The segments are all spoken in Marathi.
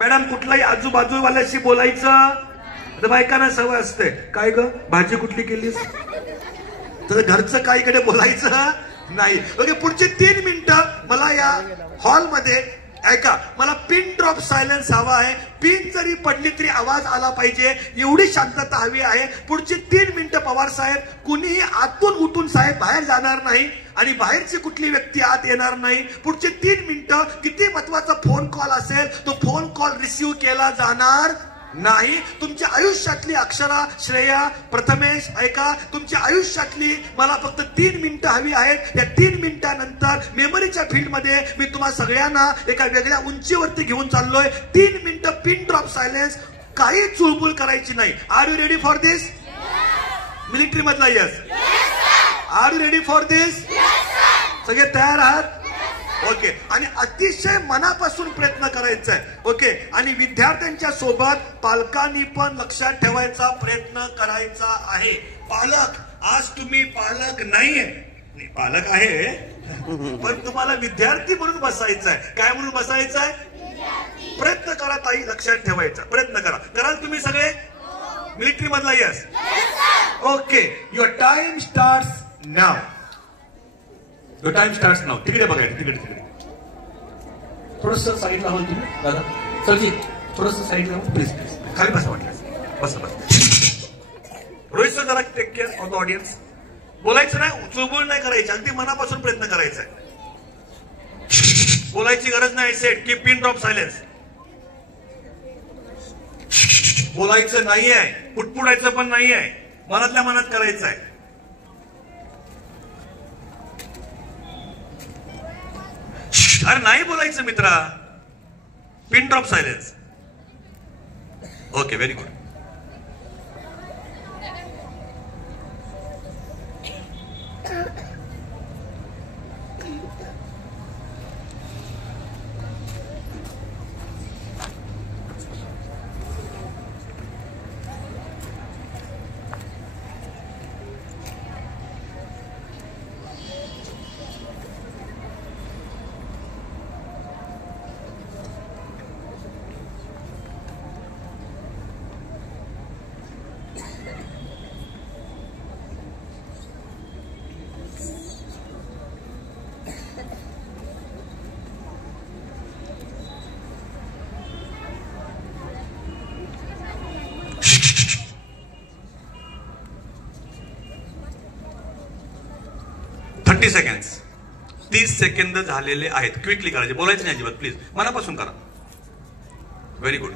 मॅडम कुठलाही आजूबाजूवाल्याशी बोलायचं तर बायकांना सवय असते, काय ग भाजी कुठली केलीस, तर घरचं काहीकडे बोलायचं नाही. ओके, पुढचे 3 मिनिटं मला या हॉलमध्ये ऐका, मला पिन ड्रॉप सायलेन्स हवा आहे. पिन जरी पडली तरी आवाज आला पाहिजे, एवढी शांतता हवी आहे. पुढची 3 मिनिटं पवार साहेब, कुणीही आतून उठून साहेब बाहेर जाणार नाही आणि बाहेरची कुठली व्यक्ती आत येणार नाही. पुढचे 3 मिनिटं किती महत्वाचा फोन कॉल असेल तो फोन कॉल रिसिव्ह केला जाणार नाही. तुमच्या आयुष्यातली अक्षरा, श्रेया, प्रथमेश ऐका, तुमच्या आयुष्यातली मला फक्त 3 मिनिटं हवी आहेत. या 3 मिनिटांनंतर मेमरीच्या फील्डमध्ये मी तुम्हा सगळ्यांना एका वेगळ्या उंचीवरती घेऊन चाललोय. 3 मिनिटं पिन ड्रॉप सायलेन्स, काही चुळबुळ करायची नाही. Are you ready for this? Military मधला yes. Are you ready for this? सगळे तयार आहात? ओके, आणि अतिशय मनापासून प्रयत्न करायचा आहे. ओके, आणि विद्यार्थ्यांच्या सोबत पालकांनी पण लक्षात ठेवायचा प्रयत्न करायचा आहे. पालक, आज तुम्ही पालक नाहीये, पालक आहे पण तुम्हाला विद्यार्थी म्हणून बसायचं आहे. काय म्हणून बसायचं आहे? प्रयत्न करा ताई, लक्षात ठेवायचा प्रयत्न करा. कराल तुम्ही सगळे? मिलिटरी मधला yes. Okay, your time starts now. The time starts now. तिकडे बघा, तिकडे थोडस साईडला हो तुम्ही दादा. सरजी थोडस साईडला हो प्लीज. खाली बसा वाटलं, बस बस. रोहित सर जरा take care of the audience. बोलायचं नाही, चुळबुळ नाही करायची, अगदी मनापासून प्रयत्न करायचा आहे. बोलायची गरज नाही. सेट की पिन ड्रॉप सायलेन्स. बोलायचं नाही आहे, पुटपुडायचं पण नाही आहे, मनातल्या मनात करायचं आहे. अरे नाही बोलायचं मित्रा. Pin drop silence. Okay, very good. Second 30 second झालेले आहेत. क्विकली करायचे, बोलायचं नाही अजिबात प्लीज. मनापासून करा. Very good.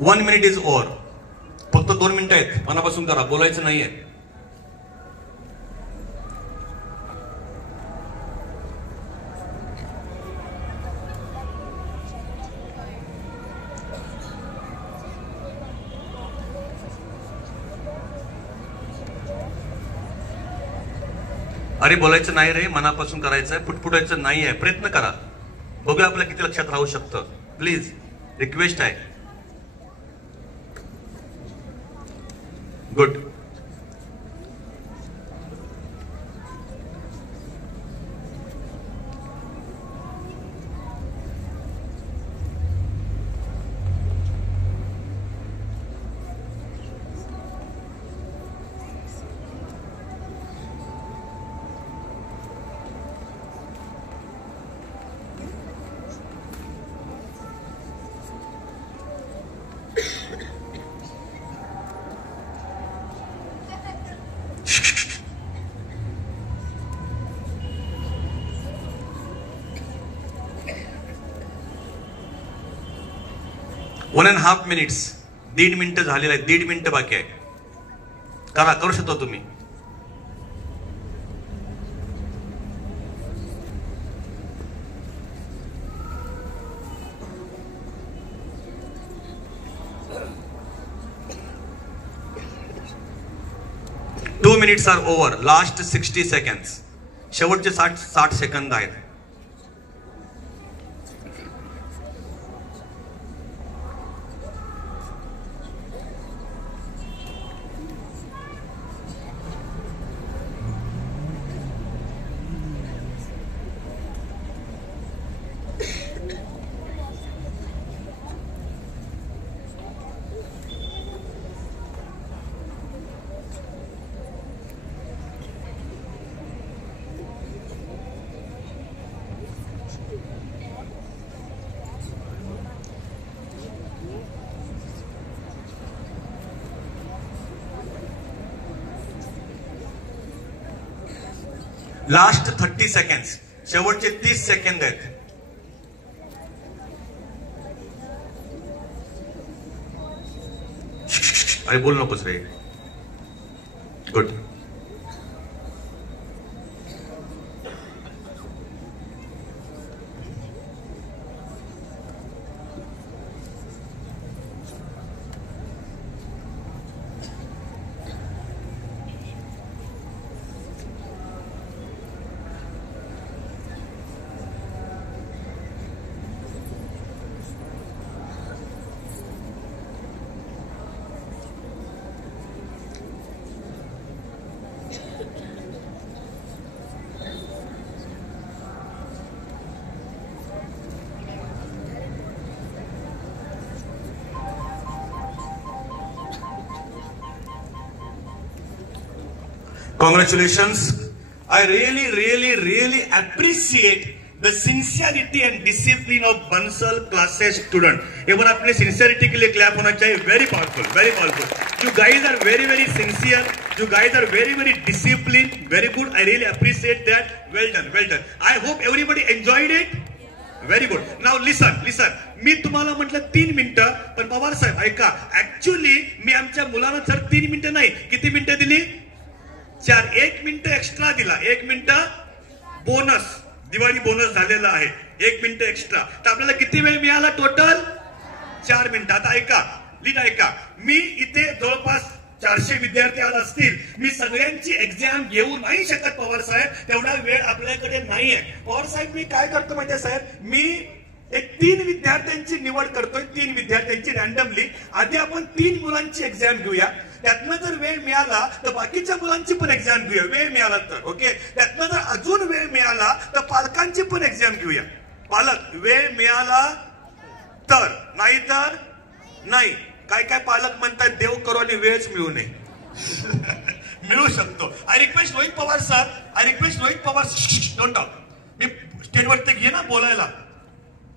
One minute is over. फक्त 2 मिनिटं आहेत. मनापासून करा, बोलायचं नाहीये. अरे बोलायचं नाही रे, मनापासून करायचं आहे, फुटफुटायचं नाही आहे. प्रयत्न करा, बघूया आपल्या किती लक्षात राहू शकतं. प्लीज रिक्वेस्ट आहे. गुड. 1.5 minutes, 1.5 मिनिटं झालेलं आहे, 1.5 मिनिटं बाकी आहे. करू शकता तुम्ही. Two minutes are over. Last 60 seconds. शेवटचे 60 सेकंद आहेत. Last 30 seconds. शेवटचे 30 सेकंद आहेत. अरे बोल नकोस रे. Good. Congratulations. I really appreciate the sincerity and discipline of Bansal classes student. एक बार अपने sincerity के लिए clap होना चाहिए. Very powerful, very powerful. You guys are very sincere. You guys are very disciplined. Very good. I really appreciate that. Well done. I hope everybody enjoyed it. Very good. Now listen. मी तुम्हाला म्हटलं 3 मिनिटं, पण पवार साहेब ऐका. ऍक्च्युअली मी आमच्या मुलांना जर 3 मिनिटं नाही, किती मिनिटं दिली? 4. 1 मिनिट एक्स्ट्रा दिला. 1 मिनिट बोनस, दिवाळी बोनस झालेला आहे. 1 मिनिट एक्स्ट्रा. तर आपल्याला किती वेळ मिळाला? टोटल 4 मिनिटं. आता ऐका, नीट ऐका. मी इथे जवळपास 400 विद्यार्थी आज असतील. मी सगळ्यांची एक्झाम घेऊ नाही शकत पवार साहेब, तेवढा वेळ आपल्याकडे नाहीये. पवार साहेब मी काय करतो माहितीये साहेब, मी एक 3 विद्यार्थ्यांची निवड करतोय. 3 विद्यार्थ्यांची रॅन्डमली. आधी आपण 3 मुलांची एक्झाम घेऊया. त्यातनं जर वेळ मिळाला तर बाकीच्या मुलांची पण एक्झाम घेऊया, वेळ मिळाला तर. ओके. त्यातनं जर अजून वेळ मिळाला तर पालकांची पण एक्झाम घेऊया. पालक वेळ मिळाला तर, नाही तर नाही. काय पालक म्हणतात देव करो आणि वेळच मिळू नये. मिळू शकतो. I request Rohit Pawar sir, don't talk. मी स्टेजवरती घे ना बोलायला,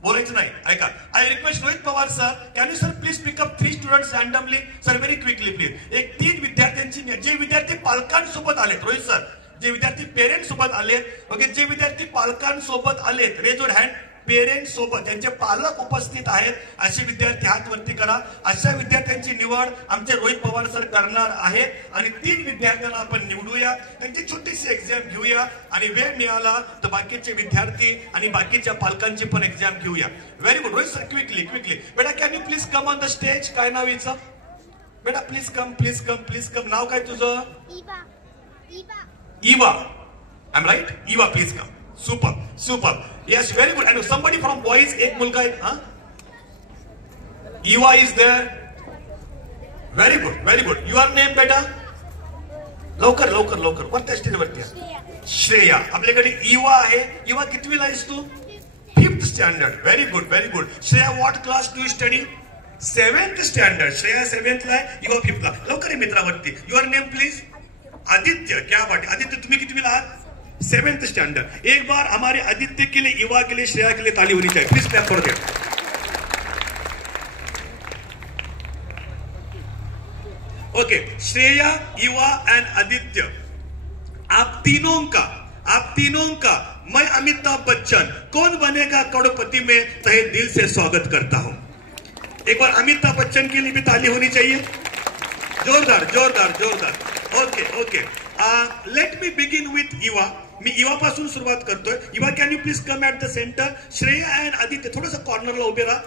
बोलायचं नाही. ऐका. I request Rohit Pawar sir, can you sir please pick up 3 students randomly. Sir very quickly please. एक 3 विद्यार्थ्यांची, जे विद्यार्थी पालकांसोबत आलेत, रोहित सर, जे विद्यार्थी पेरेंट्स सोबत आलेत, ओके, जे विद्यार्थी पालकांसोबत आलेत, रेज युअर हँड. पेरेंट्स सोबत ज्यांचे पालक उपस्थित आहेत असे विद्यार्थी हात वरती करा. अशा विद्यार्थ्यांची निवड आमचे रोहित पवार सर करणार आहेत. आणि 3 विद्यार्थ्यांना आपण निवडूया, त्यांची छोटीशी एक्झाम घेऊया आणि वेळ मिळाला तर बाकीचे विद्यार्थी आणि बाकीच्या पालकांची पण एक्झाम घेऊया. Very good. Rohit sir quickly. बेटा can you please come on the stage. काय नाव हिचं? बेटा प्लीज कम. नाव काय तुझं? Iva. I am right? Iva, please come. Super. Yes, very good. And somebody from boys, एक मुलगा आहे. हा? Eva is there. Very good. Your name बेटा? लवकर. वरती स्टेज वरती. श्रेया. आपल्याकडे इवा आहे. इवा कितवीला आहेस तू? 5th standard. Very good. Shreya, what class do you study? 7th standard. Shreya 7th ला आहे, इवा 5th ला. लवकर आहे मित्रावरती. Your name please? आदित्य. क्या बात. आदित्य तुम्ही कितवीला आहात? 7th standard. एक बार हमारे आदित्य के लिए, इवा के लिए, श्रेया के लिए ताली होनी चाहिए. Please clap for them. Okay. Shreya, Eva end Aditya, आप तीनों का मैं अमिताभ बच्चन कौन बनेगा करोड़पति में तहे दिल से स्वागत करता हूं. एक बार अमिताभ बच्चन के लिए भी ताली होनी चाहिए. जोरदार जोरदार जोरदार. Okay okay. Let me begin with Iva. मी इवा पासून सुरुवात करतोय. Iva, can you please come at the center. Shreya and Aditya थोडंसं कॉर्नरला उभे राहा.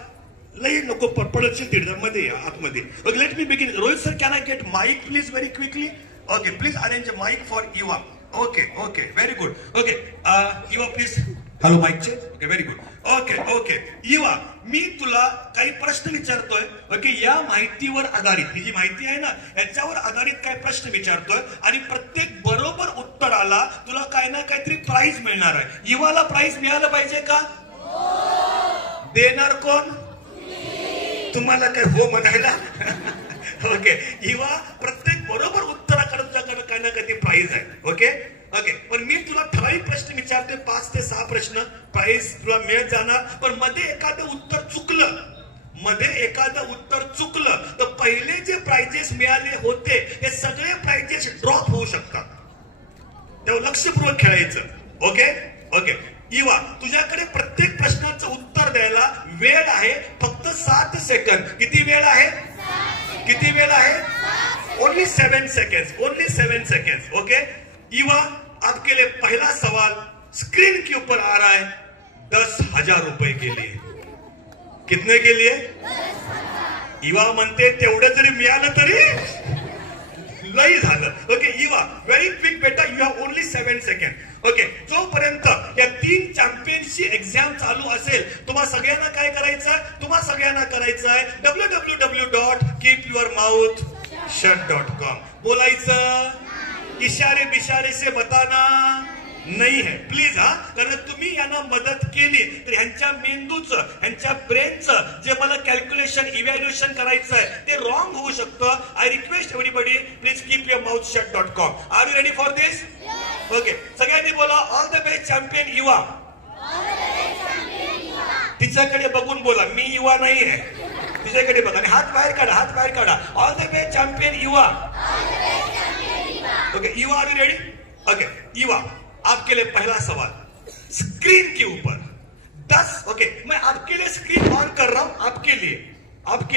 लई नको पडपडशील तिकडे मध्ये या आतमध्ये. Okay, let me begin. Rohit sir, can I get mic please very quickly. Okay, please arrange a mic for Iva. Okay okay, very good. Okay, Iva please. Hello माईकचे. Okay, very good. Okay okay. Iva, मी तुला काही प्रश्न विचारतोय. ओके, या माहितीवर आधारित, ही जी माहिती आहे ना याच्यावर आधारित काही प्रश्न विचारतोय आणि प्रत्येक बरोबर उत्तराला तुला काय ना काहीतरी प्राइज मिळणार आहे. इवाला प्राइज मिळालं पाहिजे का? देणार कोण? तुम्हाला काय हो म्हणायला? ओके, इवा, प्रत्येक बरोबर उत्तराकडे तुझ्याकडे काय ना काही प्राइज आहे. ओके ओके, पण मी तुला ठराविक प्रश्न विचारते, 5 ते 6 प्रश्न. प्राइज तुला मिळत जाणार. पण मध्ये एखादं उत्तर चुकलं तर पहिले जे प्राइजेस मिळाले होते हे सगळे प्राइजेस ड्रॉप होऊ शकतात. तेव्हा लक्षपूर्वक खेळायचं. Okay okay. इवा, तुझ्याकडे प्रत्येक प्रश्नाचं उत्तर द्यायला वेळ आहे फक्त 7 सेकंद. किती वेळ आहे? किती वेळ आहे? Only 7 seconds. Only 7 seconds. Okay Iva, आपके लिए पहला सवाल स्क्रीन के ऊपर आ रहा है. 10,000 रुपए के लिए. कितने के लिए? इवा म्हणते तेवढं जरी मिळालं तरी लई झालं. ओके इवा, व्हेरी क्विक बेटा, you have only 7 second. Okay, जोपर्यंत या 3 चॅम्पियन्सची एक्झाम चालू असेल तुम्हा सगळ्यांना काय करायचं? तुम्हा सगळ्यांना करायचं आहे www.keepyourmouthshut.com. बोलायचं, इशारे बिशारे से बताना नाही है प्लीज. हा, कारण तुम्ही यांना मदत केली तर ह्यांच्या मेंदूचं, ह्यांच्या ब्रेनचं जे मला कॅल्क्युलेशन इव्हॅल्युएशन करायचं आहे ते रॉंग होऊ शकतं. I request everybody, please keep your mouth shut.com. Are you ready for this? Okay, सगळ्यांनी बोला, all the best champion Iva. तिच्याकडे बघून बोला, मी युवा नाही आहे. तिच्याकडे बघा आणि हात बाहेर काढा, हात बाहेर काढा. ऑल द बेस्ट चॅम्पियन युवा. Okay Iva, are you ready? Okay Iva, आपके लिए पहला सवाल स्क्रीन के ऊपर 10. ओके, मैं आपके लिए स्क्रीन ऑन कर रहा हूं. आपके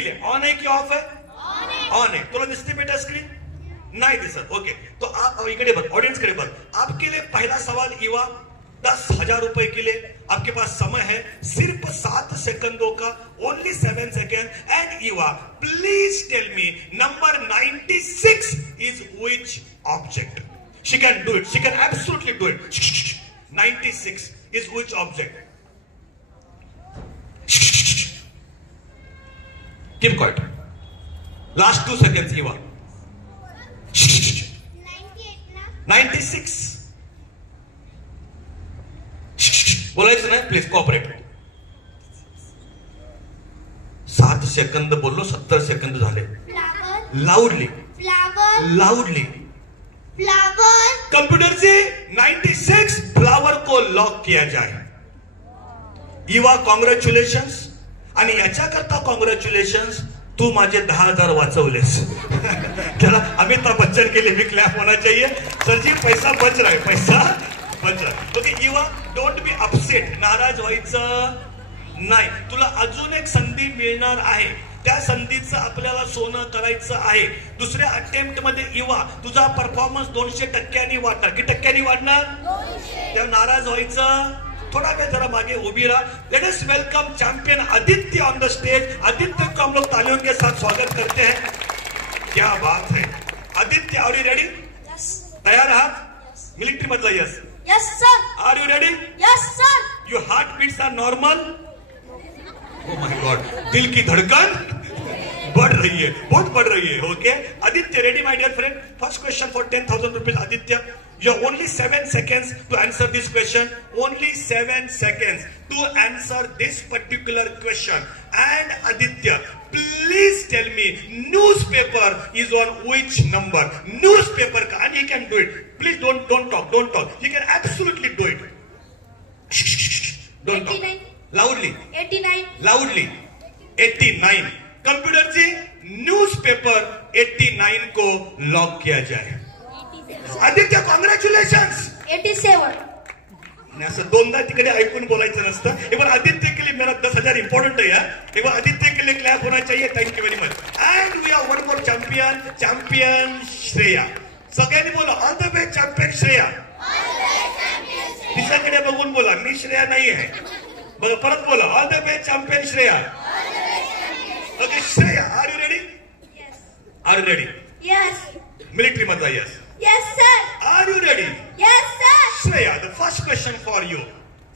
लिए ऑन है कि ऑफ है? ऑन है. तुला दिसते बेटा स्क्रीन? नहीं दिसत. ओके, तो आप इकडे बघ, ऑडियंस कडे बघ. आपके लिए पहला सवाल इवा, 10,000 रुपए के लिए आपके पास समय है सिर्फ 7 सेकंडों का. Only 7 second. End Eva, please tell me number 96 is which object? She can do it. She can absolutely do it. 96 is which object? Keep quiet. Last 2 seconds, Eva. 96. बोलायचं नाही, प्लीज कॉपरेट. 7 सेकंद बोललो, 70 सेकंद झाले. लाऊडली. लाऊडली. फ्लावर. कंप्यूटर से 96 फ्लावर को लॉक किया जाए. इवा, कॉंग्रॅच्युलेशन्स. आणि याच्याकरता कॉंग्रॅच्युलेशन्स, तू माझे 10,000 वाचवलेस. त्याला अमिताभ बच्चन के लिए भी क्लैप होना चाहिए. सर जी, पैसा बच रहा है, पैसा बच रहा है. Okay Eva, don't be upset. नाराज व्हायचं नाही. तुला अजून एक संधी मिळणार आहे. त्या संधीचं आपल्याला सोनं करायचं आहे. दुसऱ्या अटेम्प्ट मध्ये इवा, तुझा परफॉर्मन्स 200% वाढणार. किती टक्क्यांनी वाढणार? 200. त्या नाराज व्हायचं. थोड़ा वेळ जरा मागे उभी रहा. Let us welcome champion Aditya on the stage. Aditya को हम लोग तालियों के साथ स्वागत करते हैं. क्या बात है. Aditya, are you ready? Yes. तयार आहात? मिलिट्री मधला yes. Yes sir. Are you ready? Yes sir. Your heart beats are normal? Oh my God, दिल की धड़कन बढ़ रही है, बहुत बढ़ रही है. Okay Aditya, ready my dear friend? First question for 10,000 rupees. Aditya, you have only 7 seconds to answer this question. Only 7 seconds to answer this particular question. And Aditya, please tell me newspaper is on which number? Newspaper, and he can do it. Please don't talk. He can absolutely do it. Don't 89. talk. Loudly. 89. Loudly. 89. Computer G, newspaper 89 को लॉक किया जाए. आदित्य, कॉन्ग्रेचुलेशंस. 87. असं दोनदा तिकडे ऐकून बोलायचं नसतं. एक बार आदित्य के लिए मेरा 10,000 इंपॉर्टेंट है यार. एक बार आदित्य के लिए क्लैप होना चाहिए. Thank you very much. And we are one more champion Shreya. सगळ्यांनी बोला all the way champion Shreya. तिच्याकडे बघून बोला, मी श्रेया नाही आहे. बघा परत बोला all the way champion Shreya. Okay Shreya, are you ready? Are you ready? Military मधला yes. Yes, sir. Are you ready? Yes, sir. Shreya, the first question for you.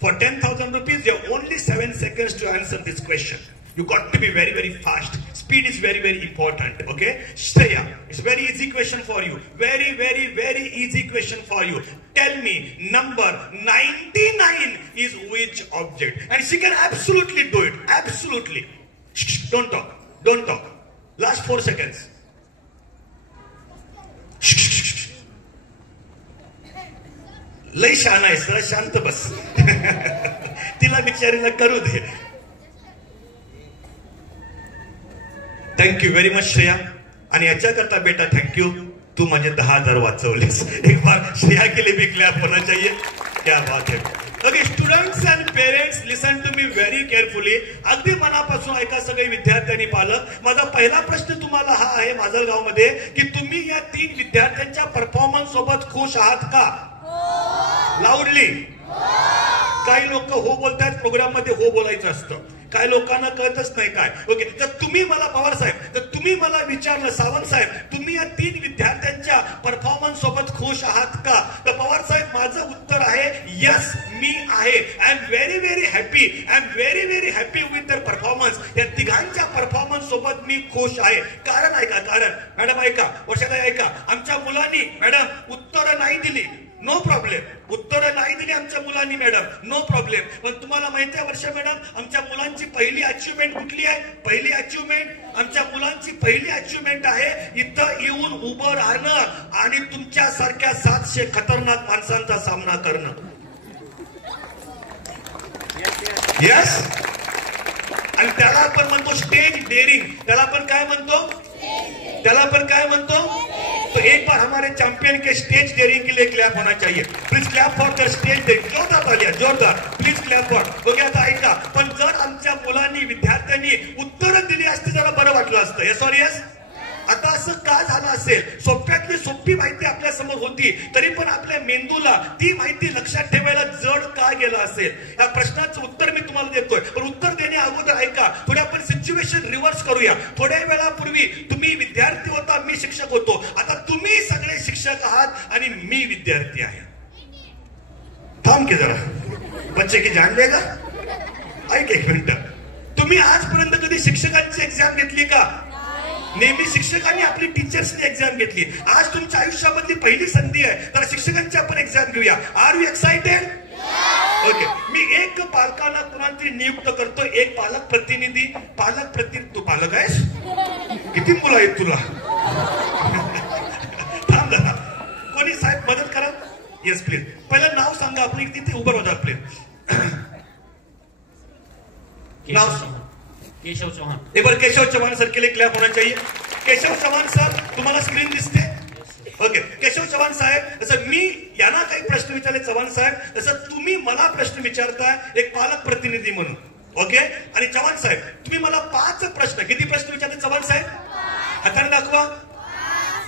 For 10,000 rupees, you have only 7 seconds to answer this question. You got to be very, very fast. Speed is very, very important. Okay? Shreya, it's very easy question for you. Very, very, very easy question for you. Tell me, number 99 is which object? And she can absolutely do it. Absolutely. Shh, don't talk. Don't talk. Last 4 seconds. लई शान आहे सर, शांत बस. तिला बिचारीला करू दे. Thank you very much Shreya. आणि याच्याकरता बेटा थँक्यू, तू माझे 10,000 वाचवलेस. एक बार श्रेया के लिए भी क्लैप होना चाहिए. क्या बात है. Okay students and parents, listen to me very carefully. अगदी मनापासून ऐका सगळे विद्यार्थ्यांनी पालक. माझा पहिला प्रश्न तुम्हाला हा आहे माजलगावमध्ये की तुम्ही या 3 विद्यार्थ्यांच्या परफॉर्मन्स सोबत खुश आहात का? लाऊडली. काही लोक हो बोलतात, प्रोग्राम मध्ये हो बोलायचं असतं. काही लोकांना कळतच नाही काय. ओके, तर तुम्ही मला पवार साहेब, तर तुम्ही मला विचारलं सावंत साहेब, तुम्ही या 3 विद्यार्थ्यांच्या परफॉर्मन्स सोबत खुश आहात का? तर पवार साहेब माझं उत्तर आहे यस, मी आहे. I am very very happy. I am very very happy with दर परफॉर्मन्स. या तिघांच्या परफॉर्मन्स सोबत मी खुश आहे. कारण ऐका, कारण मॅडम ऐका, वर्षाताई ऐका, आमच्या मुलांनी मॅडम उत्तरं नाही दिली, नो प्रॉब्लेम. उत्तरं नाही दिली आमच्या मुलांनी मॅडम, नो प्रॉब्लेम. पण तुम्हाला माहिती आहे वर्षा मॅडम, आमच्या मुलांची पहिली अचिव्हमेंट कुठली आहे? पहिली अचिव्हमेंट आमच्या मुलांची पहिली अचिव्हमेंट आहे इथं येऊन उभं राहणं आणि तुमच्या सारख्या 700 खतरनाक माणसांचा सामना करणं. यस. आणि त्याला आपण म्हणतो स्टेज डेअरिंग. त्याला आपण काय म्हणतो? त्याला आपण काय म्हणतो? तो एक बार हमारे चैंपियन के स्टेज डेयरिंग के लिए क्लैप होना चाहिए. Please clap for the stage daring. जोरदार तालिया, जोरदार. Please clap for. ओके आता ऐका, पण जर आमच्या मुलांनी विद्यार्थ्यांनी उत्तरं दिली असती जरा बरं वाटलं असतं. Yes or yes. आता असं का झालं असेल? सोप्यातली सोपी माहिती आपल्या समोर होती, तरी पण आपल्या मेंदूला ती माहिती लक्षात ठेवायला जड का गेलं असेल? या प्रश्नाचं उत्तर मी तुम्हाला देतोय, पण उत्तर देण्या अगोदर ऐका, थोडी आपण सिच्युएशन रिव्हर्स करूया. थोड्या वेळापूर्वी तुम्ही विद्यार्थी होता, मी शिक्षक होतो. आता तुम्ही सगळे शिक्षक आहात आणि मी विद्यार्थी आहे. थांब की जरा, बच्चे की जान लेगा. ऐक एक मिनिट, तुम्ही आजपर्यंत कधी शिक्षकांची एक्झाम घेतली का? नेहमी शिक्षकांनी आपली टीचर्सनी एक्झाम घेतली. आज तुमच्या आयुष्यामधली पहिली संधी आहे, तर शिक्षकांची आपण एक्झाम घेऊया. Are you excited? ओके, मी एक पालकांना कुणातरी नियुक्त करतो, एक पालक प्रतिनिधी. तू पालक आहेस? किती मुलं आहेत तुला? थांब जरा, कोणी साहेब मदत करा. Yes please. पहिलं नाव सांगा आपली, तिथे उभं राहा प्लीज. नाव केशव चौहान. एक बार केशव चौहान सर के लिए क्लैप होना चाहिए. केशव चौहान सर, तुम्हाला स्क्रीन दिसते? ओके, केशव चव्हाण साहेब, जसं मी यांना काही प्रश्न विचारले चव्हाण साहेब, तसं तुम्ही मला प्रश्न विचारताय एक पालक प्रतिनिधी म्हणून. ओके, आणि चव्हाण साहेब तुम्ही मला 5 प्रश्न, किती प्रश्न विचारते चव्हाण साहेब? हाताने दाखवा,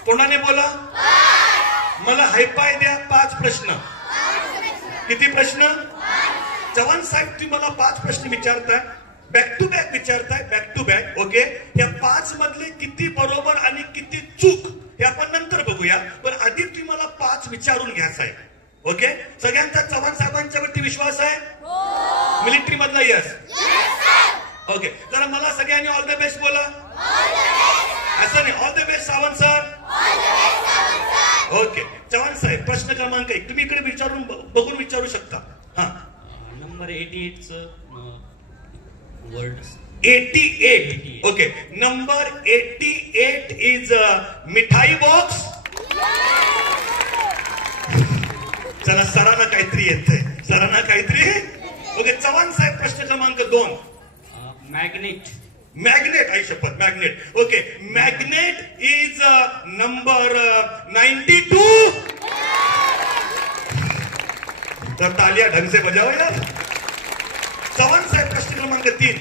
तोंडाने बोला. मला हायपाय द्या. 5 प्रश्न. किती प्रश्न? चव्हाण साहेब तुम्ही मला 5 प्रश्न विचारताय, बॅक टू बॅक विचारताय, बॅक टू बॅक. ओके, या 5 मधले किती बरोबर आणि किती चूक हे आपण नंतर बघूया, पण आधी तुम्ही मला 5 विचारून घ्यायचं आहे. ओके, सगळ्यांचा चव्हाण साहेबांच्या वरती विश्वास आहे? मिलिटरी मधला यस. ओके, जरा मला सगळ्यांनी ऑल द बेस्ट बोला. असं नाही, all the best Sawant sir. Okay, Chavan साहेब प्रश्न क्रमांक 1 तुम्ही इकडे विचारून बघून विचारू शकता. हा, number 88 word 88. Okay, number 88 is Mithai box. चला, सरांना काहीतरी येतंय, सरांना काहीतरी. ओके, चव्हाण साहेब प्रश्न क्रमांक 2 मॅग्नेट. मॅग्नेट, आई शपथ, magnet. Okay, magnet is number 92. तर तालिया ढंग से बजाओ यार. चव्हाण साहेब प्रश्न क्रमांक 3.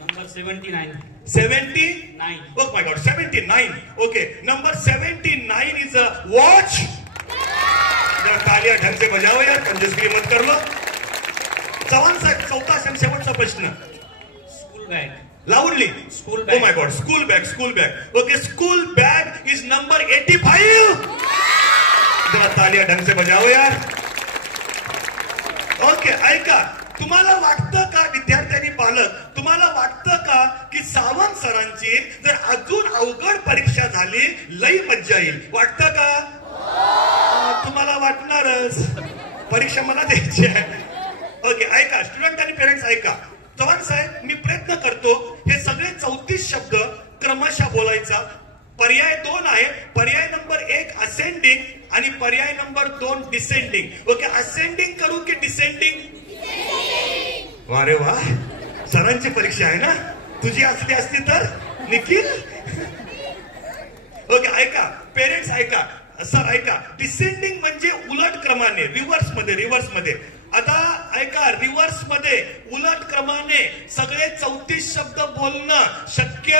Number 79. 79. Oh my God, 79. Okay, number 79 is a watch. जरा तालिया ढंग से बजाओ यार, कंजूसगिरी मत कर लो. चव्हाण साहेब चौथा आणि शेवटचा प्रश्न. School bag. Loudly. School bag. Oh my God, school bag, school bag. Okay, school bag is number 85. जरा तालिया ढंग से बजाओ यार. ओके, ऐका. तुम्हाला वाटतं का विद्यार्थ्यांनी पालक, तुम्हाला वाटतं का की सावंत सरांची जर अजून अवघड परीक्षा झाली लई मज्जा येईल? वाटतं का? तुम्हाला वाटणारच. परीक्षा मला द्यायची आहे. ओके, ऐका स्टुडंट आणि पेरेंट्स ऐका. चव्हाण साहेब मी प्रयत्न करतो हे सगळे 34 शब्द क्रमशः बोलायचा. पर्याय 2 आहे. पर्याय नंबर 1 असेंडिंग आणि पर्याय नंबर 2 डिसेंडिंग. ओके, असेंडिंग करू की डिसेंडिंग? वा रे वा, सरांची परीक्षा आहे ना. तुझी असली असती तर निखिल. ओके, ऐका पेरेंट्स ऐका. सर ऐका, डिसेंडिंग म्हणजे उलट क्रमाने, रिव्हर्स मध्ये. आता ऐका, रिव्हर्स मध्ये उलट क्रमाने सगळे 34 शब्द बोलणं शक्य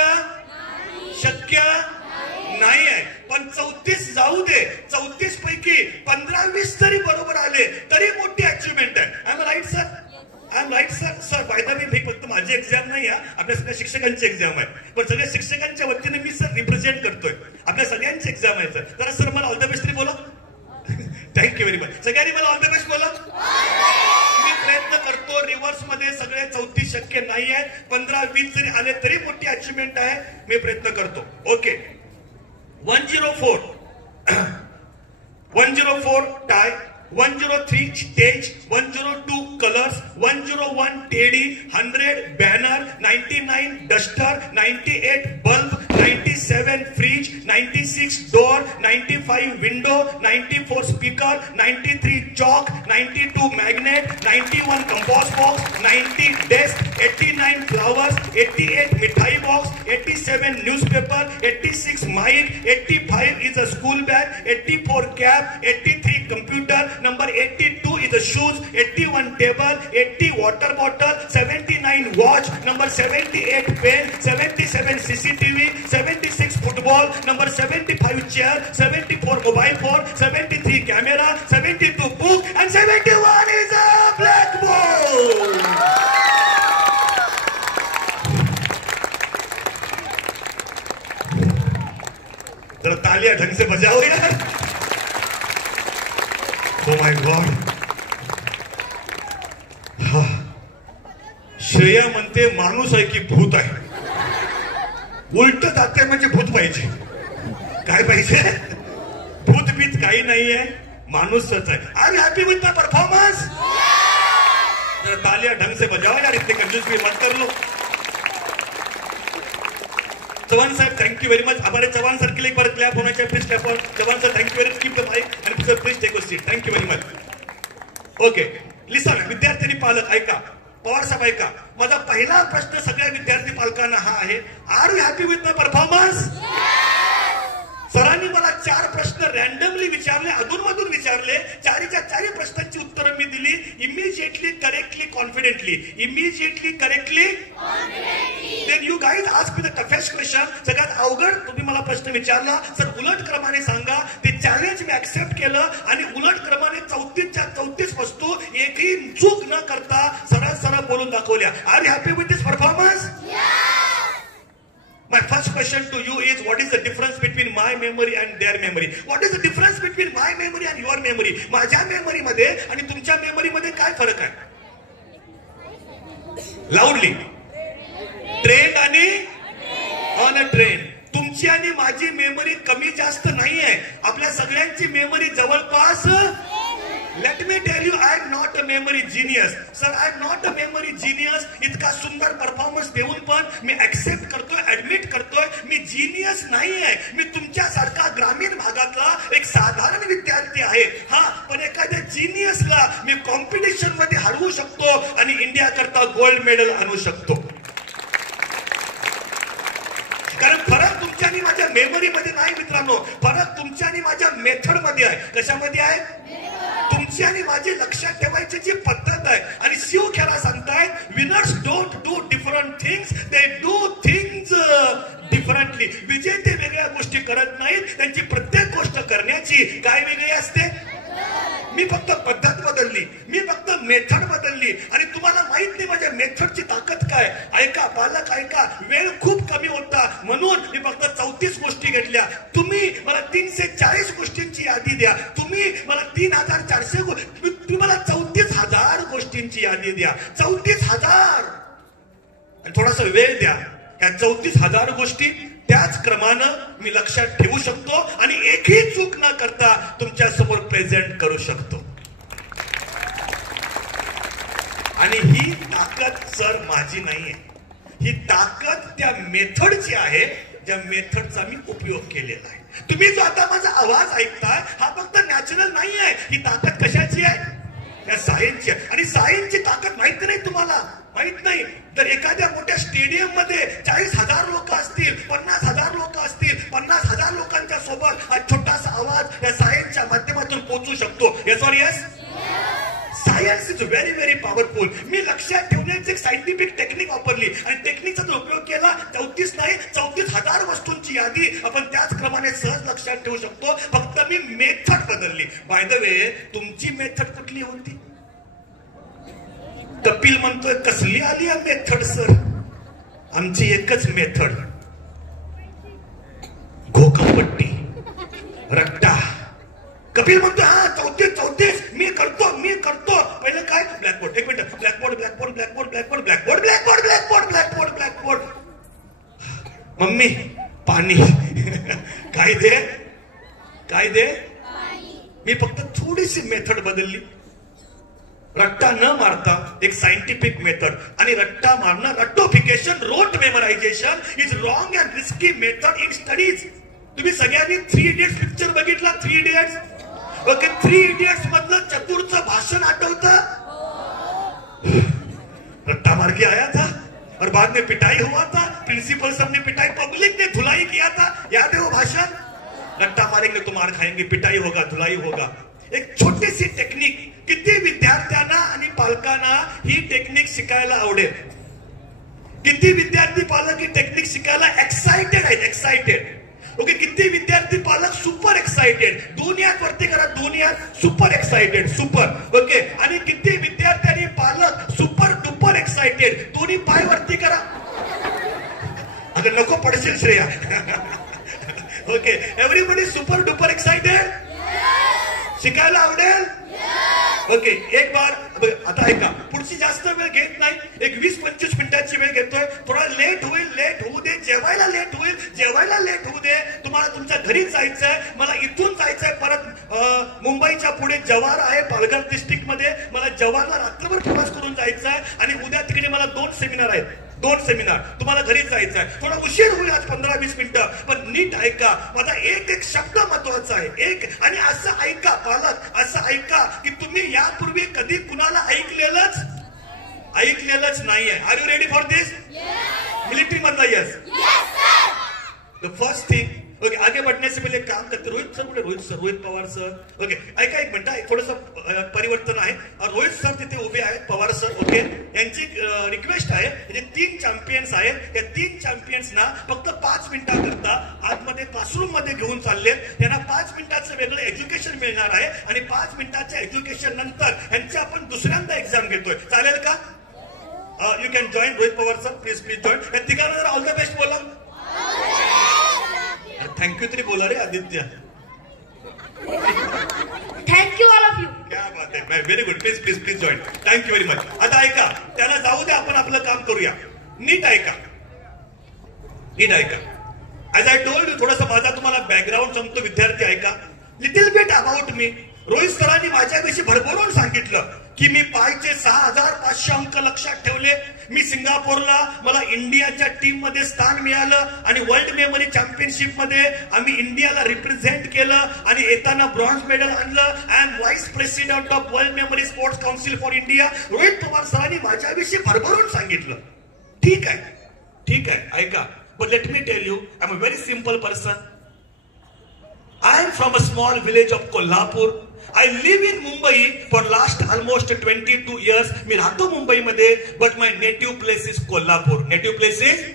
नाही आहे. पण 34 जाऊ दे, 34 पैकी 15-20 जरी बरोबर आले तरी मोठी अचिव्हमेंट आहे. I am right sir? I am right sir? Sir by the way, फक्त माझी एक्झाम नाही आहे, आपल्या सगळ्या शिक्षकांची एक्झाम आहे. पण सगळ्या शिक्षकांच्या वतीने मी सर रिप्रेझेंट करतोय. आपल्या सगळ्यांची एक्झाम आहे सर. तर सर मला ऑल द बेस्ट तरी बोला. Thank you very much. सगळ्यांनी मला ऑल द बेस्ट बोला. मी प्रयत्न करतो रिव्हर्स मध्ये सगळे 34 शक्य नाही आहे. 15-20 जरी आले तरी मोठी अचिव्हमेंट आहे. मी प्रयत्न करतो. Okay, 104 tie, 103 stage, 102 colours, 101 teddy, 100 banner, 99 duster, 98 bulb, 97 fridge, 96 door, 95 window, 94 speaker, 93 chalk, 92 magnet, 91 compost box, 90 desk, 89 flowers, 88 मिठाई box, 87 newspaper, 86 mic, 85 is a school bag, 84 cap, 83 computer, number 82 is a shoes, 81 table, 80 water bottle, 79 watch, number 78 pen, 77 CCTV, 76 football, number 75 chair, 74 mobile phone, 73 camera, 72 book, and 71 is a blackboard. जरा तालियां ढंग से बजाओ यार. Oh my God. श्रेया म्हणते माणूस आहे की भूत आहे? उलट जाते म्हणजे भूत पाहिजे. काय पाहिजे? भूत बीत काही नाहीये, माणूसच आहे. Are you happy with my performance? जरा तालियां ढंग से बजाओ यार, इतने कंजूस भी मत कर लो. चव्हाण साहेब थैंक यू वेरी मच. हमारे चव्हाण सर के लिए एक बार क्लैप होना चाहिए. Please clap for Chavan sir. Thank you very much. Keep the mic and sir please take a seat. Thank you very much. Okay, listen विद्यार्थी पालक ऐका. पवार साहेब ऐका. माझा पहिला प्रश्न सगळ्या विद्यार्थी पालकांना हा आहे, are you happy with my performance? सरांनी मला 4 प्रश्न रॅन्डमली विचारले, अधूनमधून विचारले. 4च्या 4 प्रश्नांची उत्तरं मी दिली immediately, correctly, confidently. Then you guys ask me the toughest question. सगळ्यात अवघड तुम्ही मला प्रश्न विचारला. सर उलट क्रमाने सांगा. ते चॅलेंज मी ऍक्सेप्ट केलं आणि उलट क्रमाने 34च्या 34 वस्तू एकही चूक न करता सरळ बोलून दाखवल्या. Are you happy with this performance? My first question to you is, what is the difference between my memory and their memory? What is the difference between my memory and your memory? माझ्या मेमरी मध्ये आणि तुमच्या मेमरी मध्ये काय फरक आहे? लाऊडली. ट्रेंड आणि ऑन अ ट्रेंड. तुमची आणि माझी मेमरी कमी जास्त नाहीये. आपल्या सगळ्यांची मेमरी जवळपास. Late me tell you, I am not a memory genius. Sir I am not a memory genius. इतका सुंदर परफॉर्मन्स देऊन पण मी ऍक्सेप्ट करतोय, ऍडमिट करतोय मी जीनियस नाहीये. मी तुमच्यासारखा ग्रामीण भागातला एक साधारण विद्यार्थी आहे. हा, पण एखाद्या जीनियसला मी कॉम्पिटिशन मध्ये हरवू शकतो आणि इंडिया करता गोल्ड मेडल आणू शकतो. कारण फरक तुमच्या आणि माझ्या मेमरी मध्ये नाही मित्रांनो, फरक तुमच्या आणि माझ्या मेथड मध्ये आहे. कशामध्ये आहे? तुमची तुमची आणि माझी लक्षात ठेवायची जी पद्धत आहे, आणि शिव खेळा सांगतायत winners don't do different things, they do things differently. विजेते वेगळ्या गोष्टी करत नाहीत, त्यांची प्रत्येक गोष्ट करण्याची काय वेगळी असते. मी फक्त पद्धत बदलली, मी फक्त मेथड बदलली, आणि तुम्हाला माहित नाही माझ्या मेथडची ताकद काय. ऐका पालक ऐका, वेळ खूप कमी होता म्हणून मी फक्त 34 गोष्टी घेतल्या. तुम्ही मला 340 गोष्टींची यादी द्या, तुम्ही मला 3400 तुम्ही मला 34,000 गोष्टींची यादी द्या. 34,000 आणि थोडासा वेळ द्या. या 34,000 गोष्टी त्याच क्रमानं मी लक्षात ठेवू शकतो आणि एकही चूक न करता तुमच्या समोर प्रेझेंट करू शकतो. आणि ही ताकद सर माझी नाहीये, ही ताकद त्या मेथडची आहे, ज्या मेथडचा मी उपयोग केलेला आहे. तुम्ही जो आता माझा आवाज ऐकताय हा फक्त नॅचरल नाही आहे, ही ताकद कशाची आहे. या सायन्सची आहे. आणि सायन्सची ताकद माहित नाही तुम्हाला, माहित नाही. तर एखाद्या मोठ्या स्टेडियम मध्ये 40,000 लोक असतील, 50,000 लोक असतील, 50,000 लोकांच्या सोबत हा छोटासा आवाज या सायन्सच्या माध्यमातून पोहोचू शकतो. Yes or yes. Science is very very powerful. मी लक्षात ठेवण्याची एक सायंटिफिक टेक्निक वापरली आणि टेक्निकचा जो उपयोग केला 34 नाही 34,000 वस्तूंची यादी आपण त्याच क्रमाने सहज लक्षात ठेवू शकतो. फक्त मी मेथड बदलली. बाय द वे तुमची मेथड कुठली होती. कपिल म्हणतोय कसली आली आहे मेथड सर. आमची एकच मेथड, घोकंपट्टी, रट्टा. कपिल म्हणतो हा 34 मी करतो. पहिलं काय ब्लॅकबोर्ड. एक minute. Blackboard blackboard blackboard blackboard blackboard blackboard blackboard blackboard blackboard. Mummy पाणी. काय दे काय दे. मी फक्त थोडीशी मेथड बदलली. रट्टा न मारता एक सायंटिफिक मेथड. आणि रट्टा मारणं, रट्टोफिकेशन, rote memorisation is wrong and risky method in studies. तुम्ही सगळ्यांनी 3 इडियट्स पिक्चर बघितला. 3 इडियट्स. ओके. 3 इडियट्स मधलं चतुरचं भाषण आठवतं. रट्टा मार के आया था और बाद में पिटाई हुआ था. प्रिंसिपल सर ने पिटाई, पब्लिक ने धुलाई किया था. याद है वो भाषण. रट्टा मारेंगे तो मार खाएंगे, पिटाई होगा, धुलाई होगा. एक छोटीशी टेक्निक. किती विद्यार्थ्यांना आणि पालकांना ही टेक्निक शिकायला आवडेल. किती विद्यार्थी पालक ही टेक्निक शिकायला एक्साइटेड आहेत. एक्साइटेड. ओके. किती विद्यार्थी पालक सुपर एक्साइटेड. दुनियात वरती करा. दुनियात सुपर एक्साइटेड. सुपर. ओके. आणि किती विद्यार्थी आणि पालक सुपर डुपर एक्साइटेड. दोन्ही पाय वरती करा. अगं नको पडशील श्रेया. ओके. Everybody super duper excited. शिकायला आवडेल. ओके. एक बार आता ऐका, पुढची जास्त वेळ घेत नाही. एक 20-25 मिनिटांची वेळ घेतोय. थोडा लेट होईल, लेट होऊ दे. जेवायला लेट होईल, जेवायला लेट होऊ दे. तुम्हाला तुमच्या घरी जायचंय, मला इथून जायचंय परत मुंबईच्या पुढे जव्हार आहे पालघर डिस्ट्रिक्ट मध्ये. मला जव्हारला रात्रभर प्रवास करून जायचंय आणि उद्या तिकडे मला 2 सेमिनार आहेत. 2 सेमिनार. तुम्हाला घरी जायचंय. थोडा उशीर होईल आज 15-20 मिनिटं, पण नीट ऐका. माझा एक शब्द महत्वाचा आहे. एक. आणि असं ऐका पालक, असं ऐका की तुम्ही यापूर्वी कधी कुणाला ऐकलेलंच नाहीये. Are you ready for this. Military मधला yes. The first thing. Okay. आगे बढ़ने से पहले काम करते. रोहित सर कुठे. रोहित पवार सर. ओके. ऐका एक मिनिट. थोडंसं परिवर्तन आहे. रोहित सर तिथे उभे आहेत. पवार सर. ओके. यांची रिक्वेस्ट आहे. जे 3 चॅम्पियन्स आहेत या 3 चॅम्पियन्सना फक्त 5 मिनिटाकरता आतमध्ये क्लासरूम मध्ये घेऊन चालले. त्यांना 5 मिनिटाचं वेगळं एज्युकेशन मिळणार आहे आणि 5 मिनिटाच्या एज्युकेशन नंतर यांची आपण दुसऱ्यांदा एक्झाम घेतोय. चालेल का. You can join. Rohit Pawar sir please join. या तिघांना जरा ऑल द बेस्ट बोला. थँक्यू तरी बोला रे आदित्य. Thank you all of you. क्या बात आहे. Very good. Please join. Thank you very much. आता ऐका, त्याला जाऊ द्या, आपण आपलं काम करूया. नीट ऐका. ऍज आय टोल्ड यू, थोडासा माझा तुम्हाला बॅकग्राऊंड सांगतो. विद्यार्थी ऐका. Little bit about me. Rohit सरांनी माझ्याविषयी भरभरून सांगितलं की मी पायचे 6,500 अंक लक्षात ठेवले. मी सिंगापूरला मला इंडियाच्या टीम मध्ये स्थान मिळालं आणि वर्ल्ड मेमरी चॅम्पियनशिप मध्ये आम्ही इंडियाला रिप्रेझेंट केलं आणि येताना ब्रॉन्झ मेडल आणलं. I am vice president of World memory Sports Council for India. Rohit Pawar सरांनी माझ्याविषयी भरभरून सांगितलं. ठीक आहे. ऐका. But let me tell you, I am a very simple person. I am from a small village of Kolhapur. I live in Mumbai for last almost 22 years. मी राहतो मुंबईमध्ये, but my native place is Kolhapur. Native place is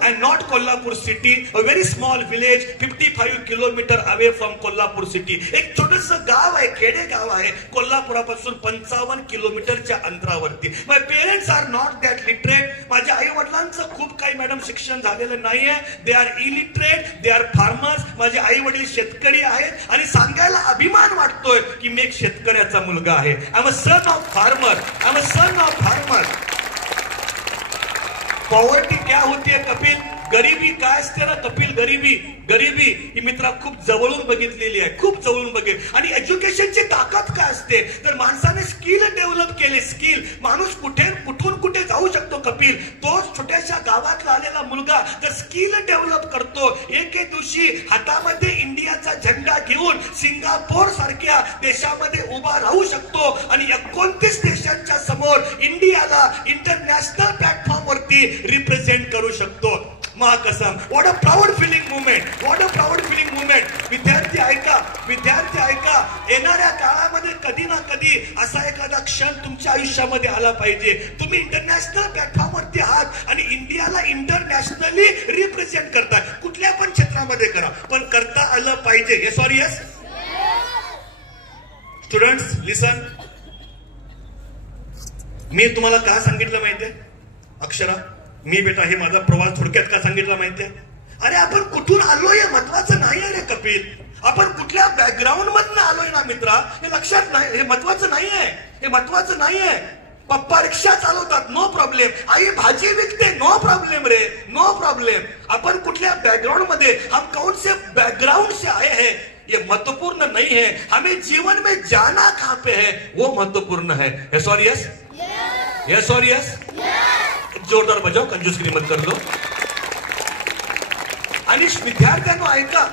and not Kolhapur city, a very small village 55 kilometer away from Kolhapur city. एक छोटंसं गाव आहे, खेडे गाव आहे, कोल्हापुरापासून 55 किलोमीटरच्या अंतरावरती. My parents are not that literate. माझ्या आई वडिलांचं खूप काही मॅडम शिक्षण झालेलं नाहीये. They are illiterate, they are farmers. माझे आई वडील शेतकरी आहेत आणि सांगायला अभिमान वाटतोय की मी एक शेतकऱ्याचा मुलगा आहे. I'm a son of farmer. I'm a son of farmer. Poverty क्या होती है कपिल? गरिबी काय असते ना कपिल? गरिबी ही मित्रा खूप जवळून बघितलेली आहे, खूप जवळून बघेल. आणि एज्युकेशनची ताकद काय असते तर माणसाने स्किल डेव्हलप केले. स्किल माणूस कुठून कुठे जाऊ शकतो कपिल. तोच छोट्याशा गावातला आलेला मुलगा जर स्किल डेव्हलप करतो, एके दिवशी हातामध्ये इंडियाचा झेंडा घेऊन सिंगापूर सारख्या देशामध्ये उभा राहू शकतो आणि 29 देशांच्या समोर इंडियाला इंटरनॅशनल प्लॅटफॉर्म वरती रिप्रेझेंट करू शकतो. महाकसम. What a proud feeling movement, what a proud feeling movement. विद्यार्थी ऐका, येणाऱ्या काळामध्ये कधी ना कधी असा एखादा क्षण तुमच्या आयुष्यामध्ये आला पाहिजे. तुम्ही इंटरनॅशनल प्लॅटफॉर्म वरती आहात आणि इंडियाला इंटरनॅशनली रिप्रेझेंट करताय. कुठल्या पण क्षेत्रामध्ये करा, पण करता आलं पाहिजे. Yes or yes? स्टुडंट्स लिसन. मी तुम्हाला का सांगितलं माहितीये अक्षरा? मी बेटा हे माझा प्रवास थोडक्यात का सांगितला माहितीये? अरे आपण कुठून आलोय महत्वाचं नाही रे कपिल. आपण कुठल्या बॅकग्राऊंड मधून आलोय ना मित्रा, हे लक्षात नाही. हे महत्वाचं नाहीये. पप्पा रिक्षा चालवतात, नो प्रॉब्लेम. आई भाजी विकते, नो प्रॉब्लेम रे, नो प्रॉब्लेम. आपण कुठल्या बॅकग्राऊंड मध्ये, हम कौन से बैकग्राउंड से आए हैं ये महत्वपूर्ण नहीं है. हमें जीवन में जाना कहां पे है वो महत्वपूर्ण है. यस और यस? यस और यस? जोरदार बजाव, कंजूसगिरी मत कर दो. आणि विद्यार्थ्यांनो ऐका,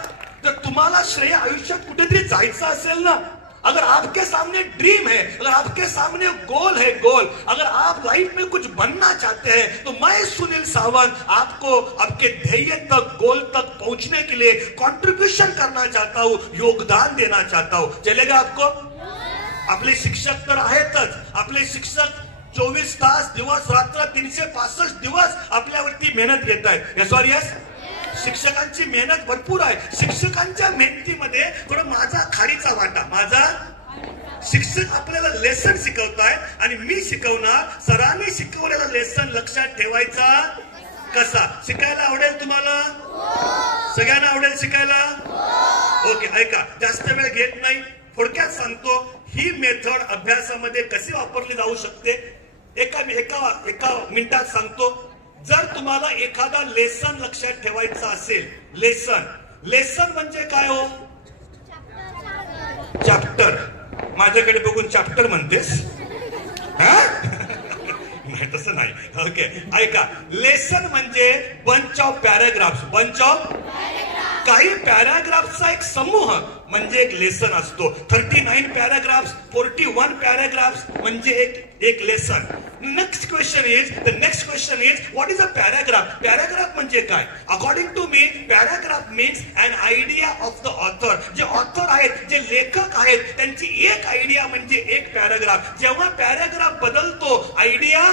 जर तुम्हाला श्रेय आयुष्यात कुठेतरी जायचं असेल ना, अगर आपके सामने ड्रीम है, अगर आपके सामने गोल है, गोल, अगर आप लाइफ में कुछ बनना चाहते हैं तो मैं सुनील सावंत आपको आपके ध्येय तक, गोल तक पहुंचने के लिए कंट्रीब्यूशन करना चाहता हूं, योगदान देना चाहता हूं. चलेगा आपको? आपले शिक्षक तर आहेतच. आपले शिक्षक 24 तास दिवस रात्र 365 दिवस आपल्यावरती मेहनत घेत आहेत. यस और यस? शिक्षकांची मेहनत भरपूर आहे. शिक्षकांच्या मेहनतीमध्ये थोडं माझा खारीचा वाटा. माझा शिक्षक आपल्याला लेसन शिकवतायत आणि मी शिकवणार. सरांनी शिकवलेला लेसन लक्षात ठेवायचा कसा. शिकायला आवडेल तुम्हाला? सगळ्यांना आवडेल शिकायला? ओके, ऐका, जास्त वेळ घेत नाही, थोडक्यात सांगतो. ही मेथड अभ्यासामध्ये कशी वापरली जाऊ शकते एका मिनिटात सांगतो. जर तुम्हाला एखादा लेसन लक्षात ठेवायचा असेल, लेसन म्हणजे काय हो? चॅप्टर. माझ्याकडे बघून चॅप्टर म्हणतेस? नाही, तसं नाही. ओके, ऐका, लेसन म्हणजे bunch of paragraphs. Bunch of काही पॅराग्राफचा एक समूह म्हणजे एक लेसन असतो. 39 पॅराग्राफ्स, 41 पॅराग्राफ्स म्हणजे एक lesson. Next question is what is a paragraph? Paragraph म्हणजे काय? According to me, paragraph means an idea of the author. जे ऑथर आहेत, जे लेखक आहेत, त्यांची एक आयडिया म्हणजे एक पॅराग्राफ. जेव्हा पॅराग्राफ बदलतो, आयडिया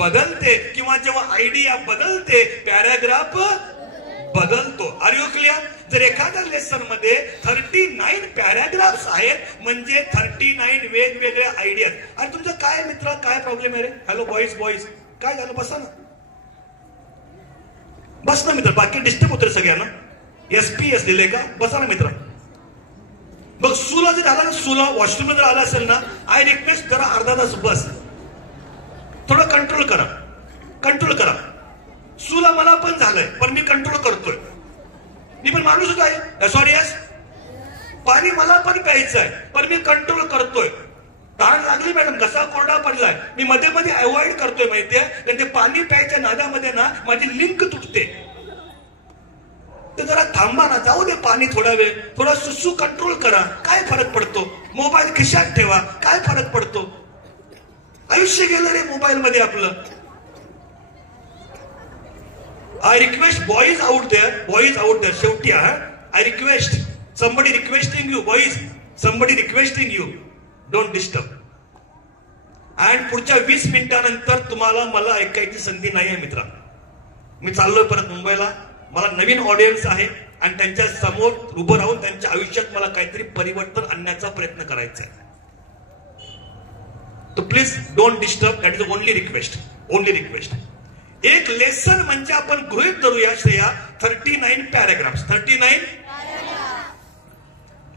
बदलते, किंवा जेव्हा आयडिया बदलते, पॅराग्राफ बदलतो. Are you clear? जर एखाद्या लेसन मध्ये 39 पॅराग्राफ्स आहेत म्हणजे 39 वेगवेगळ्या आयडियाज. अरे तुमचं काय मित्र, काय प्रॉब्लेम आहे रे? हॅलो बॉईज, काय झालं? बसा ना, बस ना मित्र. बाकी डिस्टर्ब होतं सगळ्यांना. SPS दिले का? बसा ना मित्र. बघ, सुला जर आला ना, सुला वॉशरूमला जर आला असेल ना, आय रिक्वेस्ट जरा अर्धा तास बस. थोडं कंट्रोल करा. सुला मला पण झालंय, पण मी कंट्रोल करतोय. मी पण माणूसच आहे. Sorry yes? पाणी मला पण प्यायचं आहे, पण मी कंट्रोल करतोय. ताण लागली मॅडम, घसा कोरडा पडलाय, मी मध्ये मध्ये अवॉइड करतोय माहितीये. कारण ते पाणी प्यायच्या नादामध्ये ना माझी लिंक तुटते. तर जरा थांबा ना, जाऊ दे पाणी थोडा वेळ. थोडा सुसू कंट्रोल करा. काय फरक पडतो? मोबाईल खिशात ठेवा. काय फरक पडतो? आयुष्य गेलं रे मोबाईल मध्ये आपलं. I request boys out there, शेवटी I request somebody requesting you, boys, somebody requesting you, don't disturb. आणि पुढच्या 20 मिनिटानंतर तुम्हाला मला ऐकायची संधी नाही आहे मित्रा. मी चाललोय परत मुंबईला. मला नवीन ऑडियन्स आहे आणि त्यांच्या समोर उभं राहून त्यांच्या आयुष्यात मला काहीतरी परिवर्तन आणण्याचा प्रयत्न करायचा आहे. तो please don't disturb. That is only request, only request. एक लेसन म्हणजे आपण गृहीत धरूया श्रेया 39 पॅराग्राफ्स, 39.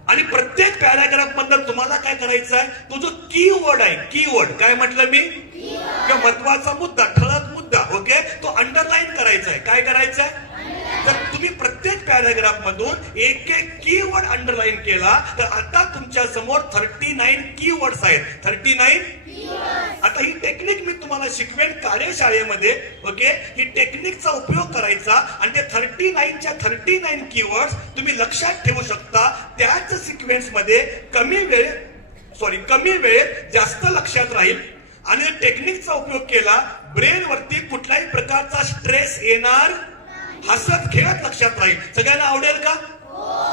आणि प्रत्येक पॅराग्राफ मधलं तुम्हाला काय करायचं आहे, तो जो कीवर्ड आहे, कीवर्ड काय म्हटलं मी, किंवा महत्वाचा मुद्दा, ठळक मुद्दा, ओके, तो अंडरलाईन करायचा आहे. काय करायचं आहे, तर तुम्ही प्रत्येक पॅराग्राफ मधून एक एक कीवर्ड अंडरलाईन केला तर आता तुमच्या समोर 39 कीवर्ड्स आहेत. 39. आता ही टेक्निक मी तुम्हाला शिकवेन कार्यशाळेमध्ये, ओके. ही टेक्निकचा उपयोग करायचा आणि ते 39च्या 39 कीवर्ड्स तुम्ही लक्षात ठेवू शकता. त्याच सिक्वेन्स मध्ये कमी वेळेत जास्त लक्षात राहील. आणि टेक्निकचा उपयोग केला, ब्रेन वरती कुठल्याही प्रकारचा स्ट्रेस येणार, हसत खेळत लक्षात राहील. सगळ्यांना आवडेल का?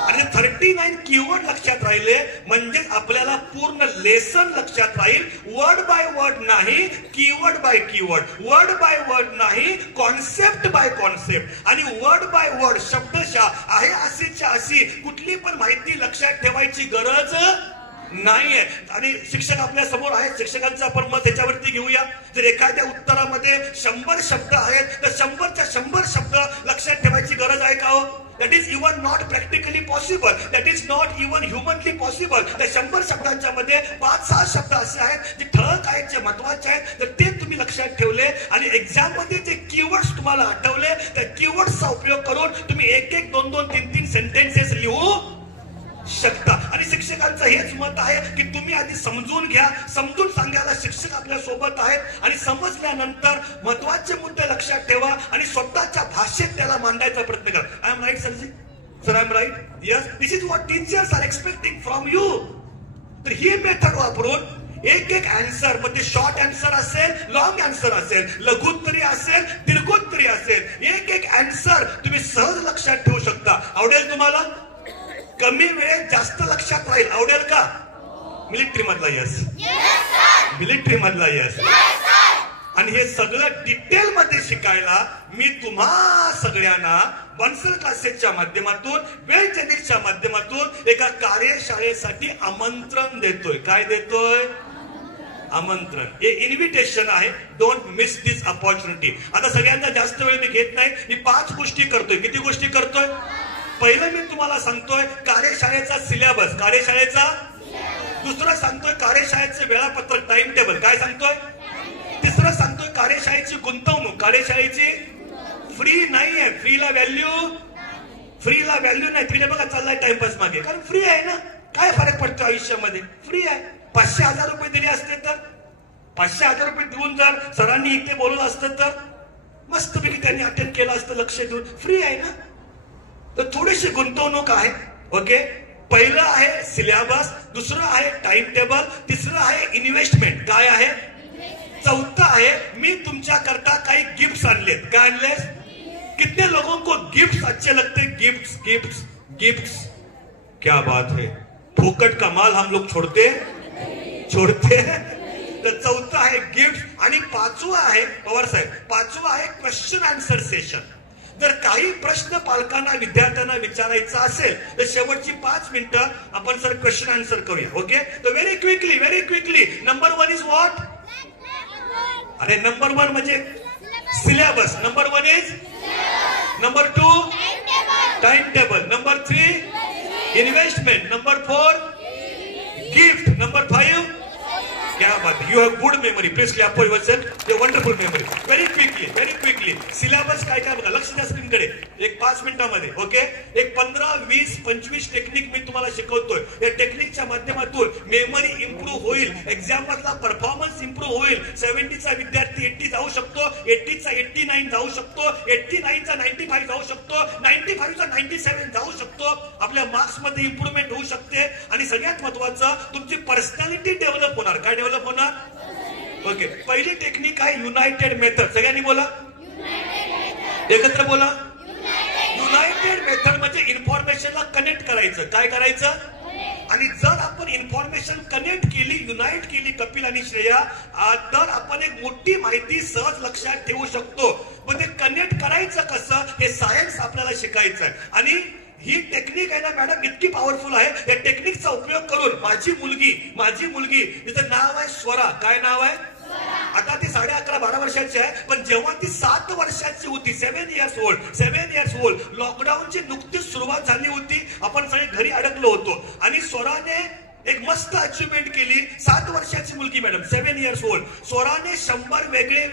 आणि 39 कीवर्ड लक्षात राहिले म्हणजेच आपल्याला पूर्ण लेसन लक्षात राहील. वर्ड बाय वर्ड नाही, keyword by keyword, word by word नाही, कॉन्सेप्ट बाय कॉन्सेप्ट. आणि वर्ड बाय वर्ड, शब्दशः आहे अशीच्या अशी कुठली पण माहिती लक्षात ठेवायची गरज नाहीये. आणि शिक्षक आपल्या समोर आहेत, शिक्षकांचं आपण मत त्याच्यावरती घेऊया. जर एखाद्या उत्तरामध्ये 100 शब्द आहेत तर 100च्या 100 शब्द लक्षात ठेवायची गरज आहे का हो? That is even not practically possible, that is not even humanly possible. त्या 100 शब्दांच्या मध्ये 5-6 शब्द असे आहेत जे ठळक आहेत, जे महत्वाचे आहेत, तर ते तुम्ही लक्षात ठेवले आणि एक्झाम मध्ये जे कीवर्ड्स तुम्हाला आठवले त्या कीवर्ड्सचा उपयोग करून तुम्ही 1-1, 2-2, 3-3 सेंटेन्सेस लिहू शकता. आणि शिक्षकांचं हेच मत आहे की तुम्ही आधी समजून घ्या, समजून सांगायला शिक्षक आपल्या सोबत आहेत आणि समजल्यानंतर महत्वाचे मुद्दे लक्षात ठेवा आणि स्वतःच्या भाषेत त्याला मांडायचा प्रयत्न करा. आय एम राईट सरजी? Sir I am right? Yes, this is what teachers R expecting from you. तर ही मेथड वापरून एक एक आन्सर म्हणजे शॉर्ट आन्सर असेल, लॉंग आन्सर असेल, लघुत्तरी असेल, दीर्घोत्तरी असेल, एक एक आन्सर तुम्ही सहज लक्षात ठेवू शकता. आवडेल तुम्हाला? कमी वेळेत जास्त लक्षात राहील. आवडेल का? मिलिटरी मधला यस, मिलिटरी मधला यस. आणि हे सगळं डिटेल मध्ये शिकायला मी तुम्हा सगळ्यांना बन्सल क्लासेसच्या माध्यमातून, वेळजेनिक्सच्या माध्यमातून एका कार्यशाळेसाठी आमंत्रण देतोय. काय देतोय? आमंत्रण. हे इन्व्हिटेशन आहे. Don't miss this opportunity. आता सगळ्यांना जास्त वेळ मी घेत नाही. मी 5 गोष्टी करतोय. किती गोष्टी करतोय? पहिलं मी तुम्हाला सांगतोय कार्यशाळेचा सिलेबस, कार्यशाळेचा. दुसरं सांगतोय कार्यशाळेचं वेळापत्रक, टाइम टेबल. काय सांगतोय? तिसरं सांगतोय कार्यशाळेची गुंतवणूक, कार्यशाळेची फ्री नाहीये, फ्रीला व्हॅल्यू, फ्रीला व्हॅल्यू नाही. फ्रीला बघा चाललाय टाइमपास मागे, कारण फ्री आहे ना. काय फरक पडतो आयुष्यामध्ये? फ्री आहे. 500,000 रुपये दिले असते तर, 500,000 रुपये देऊन जर सरांनी इथे बोलवलं असतं तर मस्तपैकी त्यांनी अटेंड केलं असतं लक्ष देऊन. फ्री आहे ना. तर थोडीशी गुंतवणूक आहे, ओके. पहिलं आहे सिलेबस, दुसरं आहे टाइम टेबल, तिसरं आहे इन्व्हेस्टमेंट. काय आहे? चौथा आहे मी तुमच्या करता काही गिफ्ट्स आणलेत. काय आणले? कितने लोगों को गिफ्ट्स अच्छे लगते? Gifts, gifts, gifts. क्या बात है, फुकट का माल हम लोग छोड़ते. तर चौथा आहे गिफ्ट. आणि 5वं आहे पवार साहेब, 5वं आहे क्वेश्चन आन्सर सेशन. जर काही प्रश्न पालकांना, विद्यार्थ्यांना विचारायचा असेल तर शेवटची 5 मिनिटं आपण सर क्वेश्चन आन्सर करूया, ओके. तर very quickly. Number 1 is what? अरे नंबर 1 म्हणजे syllabus. Number 1 is. Number 2 time table. Number 3 investment. Number 4 gift. Number 5 क्या बात है, you have good memory. Please clap for yourself. You wonderful memory. Very quickly. Syllabus काय काय बघा, लक्ष द्या स्क्रीनकडे. एक 5 मिनिटांमध्ये, ओके. एक 15, 20, 25 टेक्निक मी तुम्हाला शिकवतोय. या टेक्निकच्या माध्यमातून मेमरी इम्प्रूव्ह होईल, एक्झाम मधला परफॉर्मन्स इम्प्रूव्ह होईल. 70चा विद्यार्थी 80 जाऊ शकतो, 80चा 89 जाऊ शकतो, 89चा 95 जाऊ शकतो, 95चा 97 जाऊ शकतो. आपल्या मार्क्स मध्ये इम्प्रूव्हमेंट होऊ शकते. आणि सगळ्यात महत्वाचं तुमची पर्सनॅलिटी डेव्हलप होणार. काय डेव्हलप होणार? ओके. पहिली टेक्निक आहे युनायटेड मेथड. सगळ्यांनी बोला, एकत्र बोला. युनायटेड मेथड म्हणजे इन्फॉर्मेशनला कनेक्ट करायचं. काय करायचं? आणि जर आपण इन्फॉर्मेशन कनेक्ट केली, युनाइट केली कपिल आणि श्रेया, तर आपण एक मोठी माहिती सहज लक्षात ठेवू शकतो. पण ते कनेक्ट करायचं कसं हे सायन्स आपल्याला शिकायचं आहे. आणि ही टेक्निक आहे ना मॅडम इतकी पॉवरफुल आहे. या टेक्निकचा उपयोग करून माझी मुलगी तिचं नाव आहे स्वरा. काय नाव आहे? आता ती 11.5-12 वर्षाची आहे. पण जेव्हा ती 7 वर्षाची होती, 7 इयर्स ओल्ड, लॉकडाऊनची नुकतीच सुरुवात झाली होती. आपण सगळे घरी अडकलो होतो आणि स्वराने एक मस्त अचिव्हमेंट केली. 7 वर्षाची मुलगी मॅडम, 7 इयर्स ओल्ड. स्वराने 100 वेगळे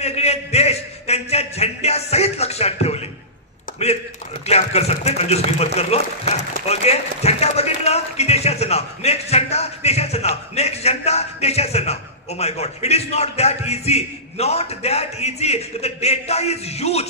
देश त्यांच्या झेंड्यासहित लक्षात ठेवले. म्हणजे क्लॅप कर सकते, कंजूस किंमत कर लो. ओके, झेंडा बघितला की देशाचं नाव, नेक्स्ट झेंडा देशाचं नाव, नेक्स्ट झेंडा देशाचं नाव. Oh my God, it is not that easy. The data is huge.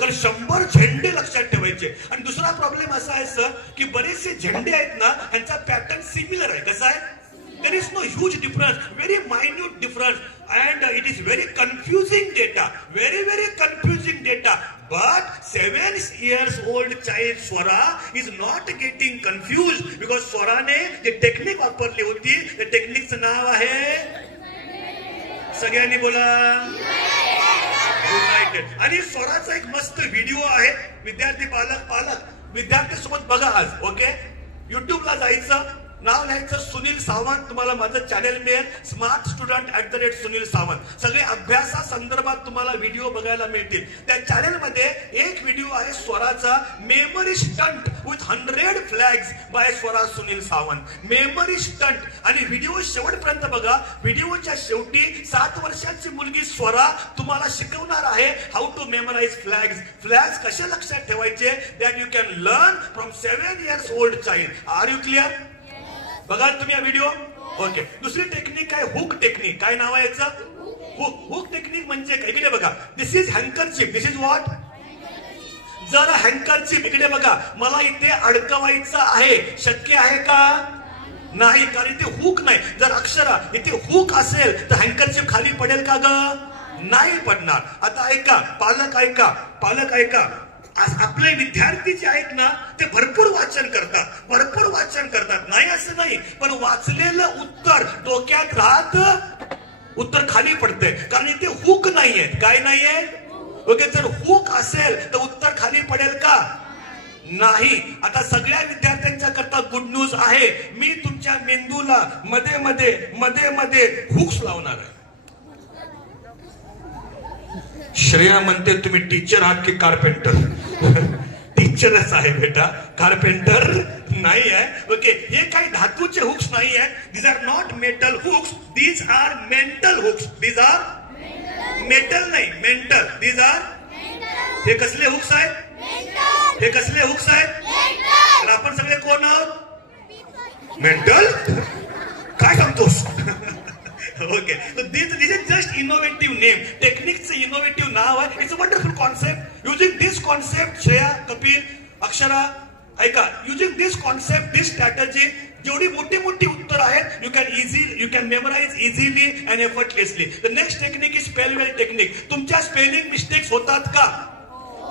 कारण 100 झेंडे लक्षात ठेवायचे. आणि दुसरा प्रॉब्लेम असा आहे सर की बरेचसे झेंडे आहेत ना त्यांचा पॅटर्न सिमिलर आहे. कसा आहे? There is no huge difference, very minute difference, and it is very confusing data, very confusing data. But 7 years old child Swara is not getting confused because Swara ने जे टेक्निक वापरली होती त्या टेक्निकचं नाव आहे, सगळ्यांनी बोला, युनाइटेड. आणि स्वराचा एक मस्त व्हिडिओ आहे. विद्यार्थी विद्यार्थी सोबत बघा आज. ओके, युट्यूबला जायचं, नाव लिहायचं सुनील सावंत. तुम्हाला माझं चॅनेल मिळेल, स्मार्ट स्टुडंट @सुनील सावंत. सगळे अभ्यासा संदर्भात तुम्हाला व्हिडिओ बघायला मिळतील. त्या चॅनेल मध्ये एक व्हिडिओ आहे स्वराचा, memory stunt with 100 flags by Swara Sunil Sawant. Memory stunt. आणि व्हिडिओ शेवटपर्यंत बघा. व्हिडिओच्या शेवटी 7 वर्षाची मुलगी स्वरा तुम्हाला शिकवणार आहे हाऊ टू मेमराइज फ्लॅग्स कसे लक्षात ठेवायचे. That you can learn from 7 years old child. Are you clear? बघा तुम्ही हा व्हिडिओ. ओके, दुसरी टेक्निक आहे हुक टेक्निक. काय नाव आहे याचं? हुक टेक्निक म्हणजे काय? इकडे बघा, this is handkerchief. This is what? जर हँकरचिप इकडे बघा, मला इथे अडकवायचं आहे, शक्य आहे का? नाही, कारण इथे हुक नाही. जर अक्षरा इथे हुक असेल तर हँकरचिप खाली पडेल का ग? नाही पडणार. आता ऐका पालक ऐका. आपले विद्यार्थी जे आहेत ना ते भरपूर वाचन करतात, नाही असं नाही, पण वाचलेलं उत्तर डोक्यात राहत, उत्तर खाली पडतंय कारण इथे हुक नाहीये. काय नाहीये? ओके, जर हुक असेल तर उत्तर खाली पडेल का? नाही. आता सगळ्या विद्यार्थ्यांच्या करता गुड न्यूज आहे. मी तुमच्या मेंदूला मध्ये हुक्स लावणार आहे. श्रेया म्हणते तुम्ही टीचर आहात की कारपेंटर? टीचरच आहे बेटा, कारपेंटर नाही आहे. ओके, हे काही धातूचे हुक्स नाही आहेत. These are not metal hooks, these are mental hooks. These are metal नाही, मेंटल. दीज आर, हे कसले हुक्स आहेत? हे कसले हुक्स आहेत? आपण सगळे कोण आहोत? मेंटल. काय सांगतोस? Okay, this is just innovative name. टेक्निकचं इनोव्हेटिव्ह नाव आहे. It's a wonderful concept. Using this concept, Shreya, Kapil, Akshara, ऐका, using this concept, this strategy, जेवढी मोठी उत्तर आहेत you can memorise easily and effortlessly. The next technique is spellwell technique. तुमच्या स्पेलिंग मिस्टेक्स होतात का?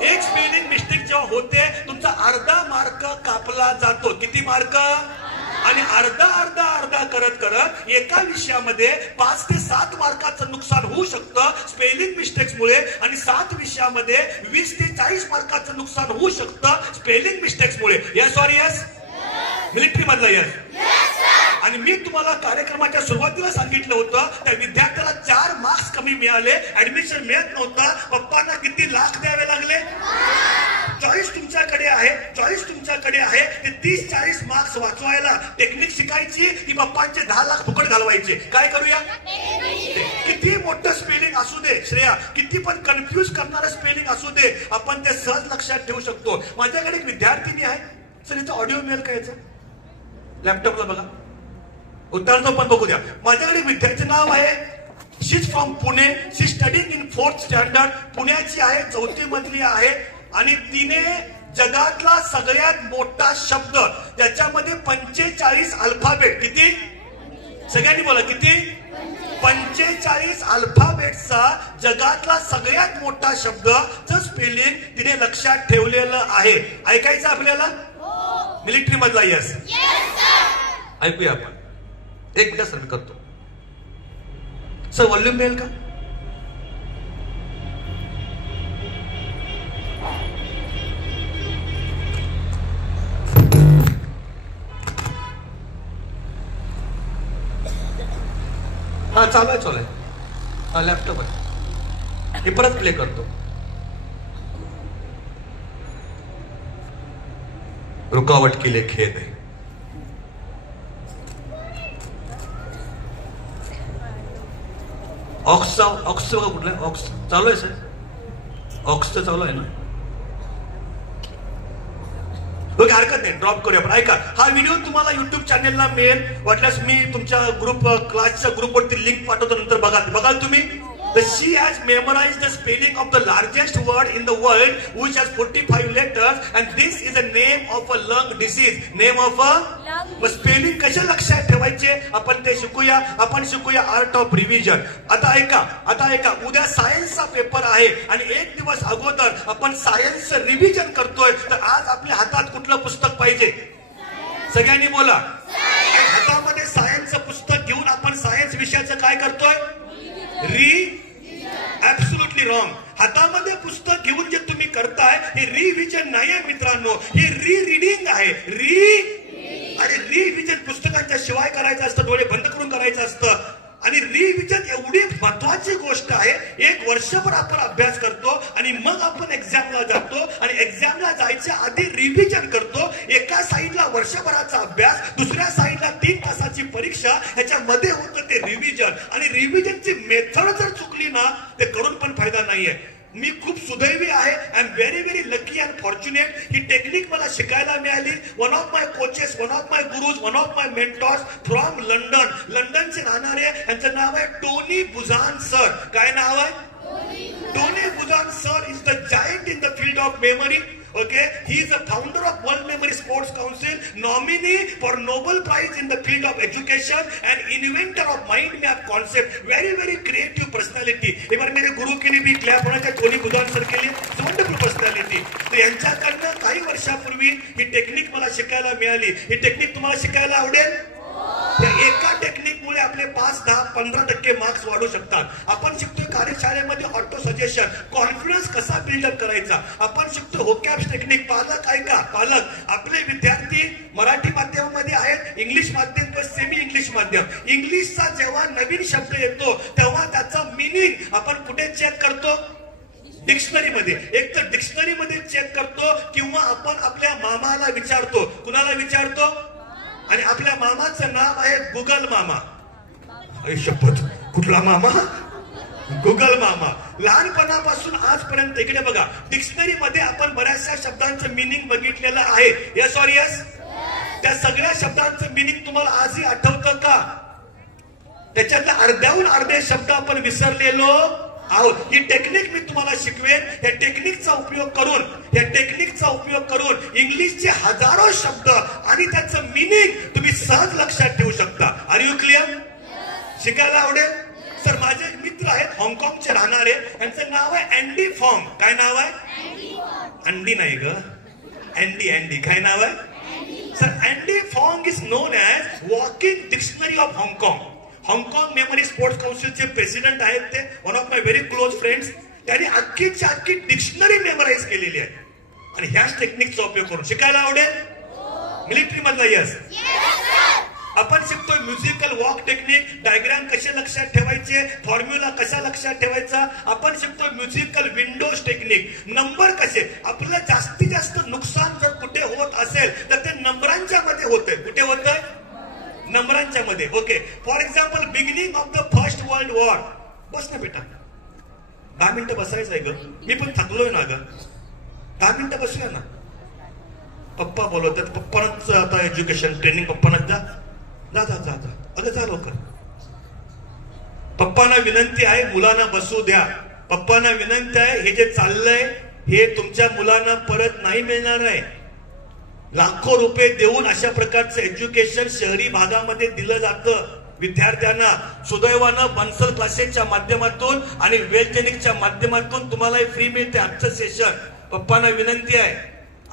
एक स्पेलिंग मिस्टेक जेव्हा होते तुमचा अर्धा मार्क कापला जातो. किती मार्क? आणि अर्धा करत एका विषयामध्ये 5 ते 7 मार्काचं नुकसान होऊ शकतं स्पेलिंग मिस्टेक्स मुळे. आणि 7 विषयामध्ये 20 ते 40 मार्काचं नुकसान होऊ शकतं स्पेलिंग मिस्टेक्स मुळे. Yes or yes? मिलिटरी मधला यस? आणि मी तुम्हाला कार्यक्रमाच्या सुरुवातीला सांगितलं होतं त्या विद्यार्थ्याला 4 मार्क्स कमी मिळाले, ऍडमिशन मिळत नव्हता, पप्पांना किती लाख द्यावे लागले? चॉईस तुमच्याकडे आहे. ते 30-40 मार्क्स वाचवायला टेक्निक शिकायची की पप्पांचे 10 लाख फुकट घालवायचे? काय करूया? किती मोठं स्पेलिंग असू दे श्रेया, किती पण कन्फ्युज करणारं स्पेलिंग असू दे, आपण ते सहज लक्षात ठेवू शकतो. माझ्याकडे एक विद्यार्थिनी आहे सर, याचा ऑडिओ मिळेल का? याचं लॅपटॉपला बघा, उत्तराचं पण बघू द्या. माझ्याकडे विद्यार्थी नाव आहे, she is from Pune, she studying in 4th standard. पुण्याची आहे, 4थी मधली आहे. आणि तिने जगातला सगळ्यात मोठा शब्द ज्याच्यामध्ये 45 अल्फाबेट, किती? सगळ्यांनी बोला, किती? 45 अल्फाबेटचा जगातला सगळ्यात मोठा शब्दचं स्पेलिंग तिने लक्षात ठेवलेलं आहे. ऐकायचं आपल्याला? मिलिटरी मधला यस? ऐकूया आपण. एक मिनिट सर, मी करतो. सर व्हॉल्यूम मिळेल का? हा चालू आहे. हा लॅपटॉप आहे. हे परत प्ले करतो. रुकावट के लिए खेद है. ऑक्स बघा कुठला ऑक्स चालू आहे सर. ऑक्स तर चालू आहे ना. ओके, हरकत नाही, ड्रॉप करूया आपण. ऐका, हा व्हिडिओ तुम्हाला युट्यूब चॅनेलला मिळेल. वाटल्यास मी तुमच्या ग्रुप क्लासच्या ग्रुपवरती लिंक पाठवतो, नंतर बघाल तुम्ही. She has memorized the spelling of the largest word in the world, which has 45 letters, and this is the name of a lung disease. Name of a spelling कशा लक्षात ठेवायचे आपण ते शिकूया. आपण शिकूया आर्ट ऑफ रिव्हिजन. आता ऐका, उद्या सायन्सचा पेपर आहे आणि एक दिवस अगोदर आपण सायन्सचं रिव्हिजन करतोय. तर आज आपल्या हातात कुठलं पुस्तक पाहिजे? सगळ्यांनी बोला. हातामध्ये सायन्सचं पुस्तक घेऊन आपण सायन्स विषयाचं काय करतोय? Absolutely wrong. हातामध्ये पुस्तक घेऊन जे तुम्ही करताय हे रिव्हिजन नाहीये मित्रांनो, हे रीडिंग आहे. रिव्हिजन पुस्तकांच्या शिवाय करायचं असतं, डोळे बंद करून करायचं असतं. आणि रिव्हिजन एवढी महत्वाची गोष्ट आहे. एक वर्षभर आपण अभ्यास करतो आणि मग आपण एक्झामला जातो आणि एक्झामला जायच्या आधी रिव्हिजन करतो. एका साईडला वर्षभराचा अभ्यास, दुसऱ्या साईडला 3 तासाची परीक्षा, ह्याच्यामध्ये होतं ते रिव्हिजन. आणि रिव्हिजनची मेथड जर चुकली ना, ते करून पण फायदा नाहीये. मी खूप सुदैवी आहे. I am very lucky and fortunate. ही टेक्निक मला शिकायला मिळाली. One of my coaches, one of my gurus, one of my mentors from लंडनचे राहणारे, यांचं नाव आहे टोनी बुझान सर. काय नाव आहे? Tony Buzan sir is the giant in the field of memory. Okay, he is the founder of World Memory Sports Council, nominee for Nobel Prize in the field of education, and inventor of mind map concept. Very creative personality. एक बार मेरे गुरु के लिए भी क्लैप होना चाहिए. टोनी बुझान सर के लिए वंडरफुल पर्सनॅलिटी. तर यांच्याकडनं काही वर्षापूर्वी ही टेक्निक मला शिकायला मिळाली. ही टेक्निक तुम्हाला शिकायला आवडेल? एका टेक्निकमुळे आपले 5, 10, 15% मार्क्स वाढू शकतात. आपण शिकतोय कार्यशाळेमध्ये ऑटो सजेशन, कॉन्फिडन्स कसा बिल्डअप करायचा. आपण शिकतोय होकॅब्स टेक्निक. पालक आपले विद्यार्थी मराठी माध्यमामध्ये आहेत, इंग्लिश माध्यम किंवा सेमी इंग्लिश माध्यम. इंग्लिशचा जेव्हा नवीन शब्द येतो तेव्हा त्याचा मिनिंग आपण कुठे चेक करतो? डिक्शनरीमध्ये. एक तर डिक्शनरीमध्ये चेक करतो किंवा आपण आपल्या मामाला विचारतो. कुणाला विचारतो? आणि आपल्या मामाचं नाव आहे गुगल मामा. शपथ, कुठला मामा? गुगल मामा. लहानपणापासून आजपर्यंत इकडे बघा, डिक्शनरी मध्ये आपण बऱ्याचशा शब्दांचं मिनिंग बघितलेलं आहे. Yes or yes? त्या सगळ्या शब्दांचं मिनिंग तुम्हाला आजही आठवतं का? त्याच्यातले अर्ध्याहून अर्धे शब्द आपण विसरलेलो आहोत. ही टेक्निक मी तुम्हाला शिकवेन. या टेक्निकचा उपयोग करून इंग्लिशचे हजारो शब्द आणि त्याचं मिनिंग तुम्ही सहज लक्षात ठेवू शकता. Are you clear? शिकायला आवडेल? सर माझे एक मित्र आहेत हाँगकाँगचे राहणारे, यांचं नाव आहे अँडी फॉंग. काय नाव आहे? अंडी नाही ग, अँडी. काय नाव आहे? Sir Andy Fong is known as walking dictionary of हाँगकाँग. हाँगकाँग मेमरी स्पोर्ट्स काउन्सिलचे प्रेसिडेंट आहेत ते. One of my very close friends. त्यांनी अख्खीच्या अख्खी डिक्शनरी मेमराईज केलेली आहे. आणि ह्याच टेक्निकचा उपयोग करून शिकायला आवडेल? मिलिटरी मधला यस. आपण शिकतोय म्युझिकल वॉक टेक्निक, डायग्राम कसे लक्षात ठेवायचे, फॉर्म्युला कसा लक्षात ठेवायचा. आपण शिकतोय म्युझिकल विंडोज टेक्निक, नंबर कसे. आपलं जास्तीत जास्त नुकसान जर कुठे होत असेल तर ते नंबरांच्या मध्ये होतंय. कुठे होतंय? नंबरांच्या मध्ये. Okay, for example beginning of the first world war. बस ना बेटा, 10 मिनिटं बसायचं आहे ग. मी पण थकलोय ना ग. 10 मिनिटं बसूया ना. पप्पा बोलवतात. पप्पांच आता एज्युकेशन ट्रेनिंग. पप्पांना जा. अगं जा लवकर. पप्पांना विनंती आहे मुलांना बसू द्या. पप्पांना विनंती आहे, हे जे चाललंय हे तुमच्या मुलांना परत नाही मिळणार आहे. लाखो रुपये देऊन अशा प्रकारचं एज्युकेशन शहरी भागामध्ये दिलं जातं विद्यार्थ्यांना. सुदैवानं बन्सल क्लासेसच्या माध्यमातून आणि वेलजेनिकच्या माध्यमातून तुम्हाला फ्री मिळते आजचं सेशन. पप्पांना विनंती आहे,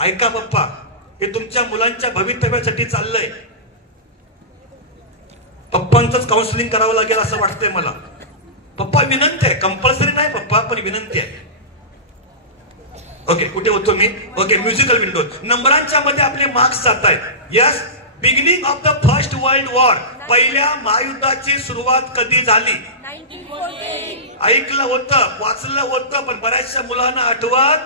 ऐका पप्पा, हे तुमच्या मुलांच्या भवितव्यासाठी चाललंय. पप्पांचंच काउन्सिलिंग करावं लागेल असं वाटतंय मला. पप्पा विनंती आहे, कंपल्सरी नाही पप्पा, पण विनंती आहे. ओके, कुठे होतो मी? Okay, musical window. नंबरांच्या मध्ये आपले मार्क्स जात आहेत. Yes, beginning of the first world war, पहिल्या महायुद्धाची सुरुवात कधी झाली? ऐकलं होतं, वाचलं होतं, पण बऱ्याचशा मुलांना आठवत.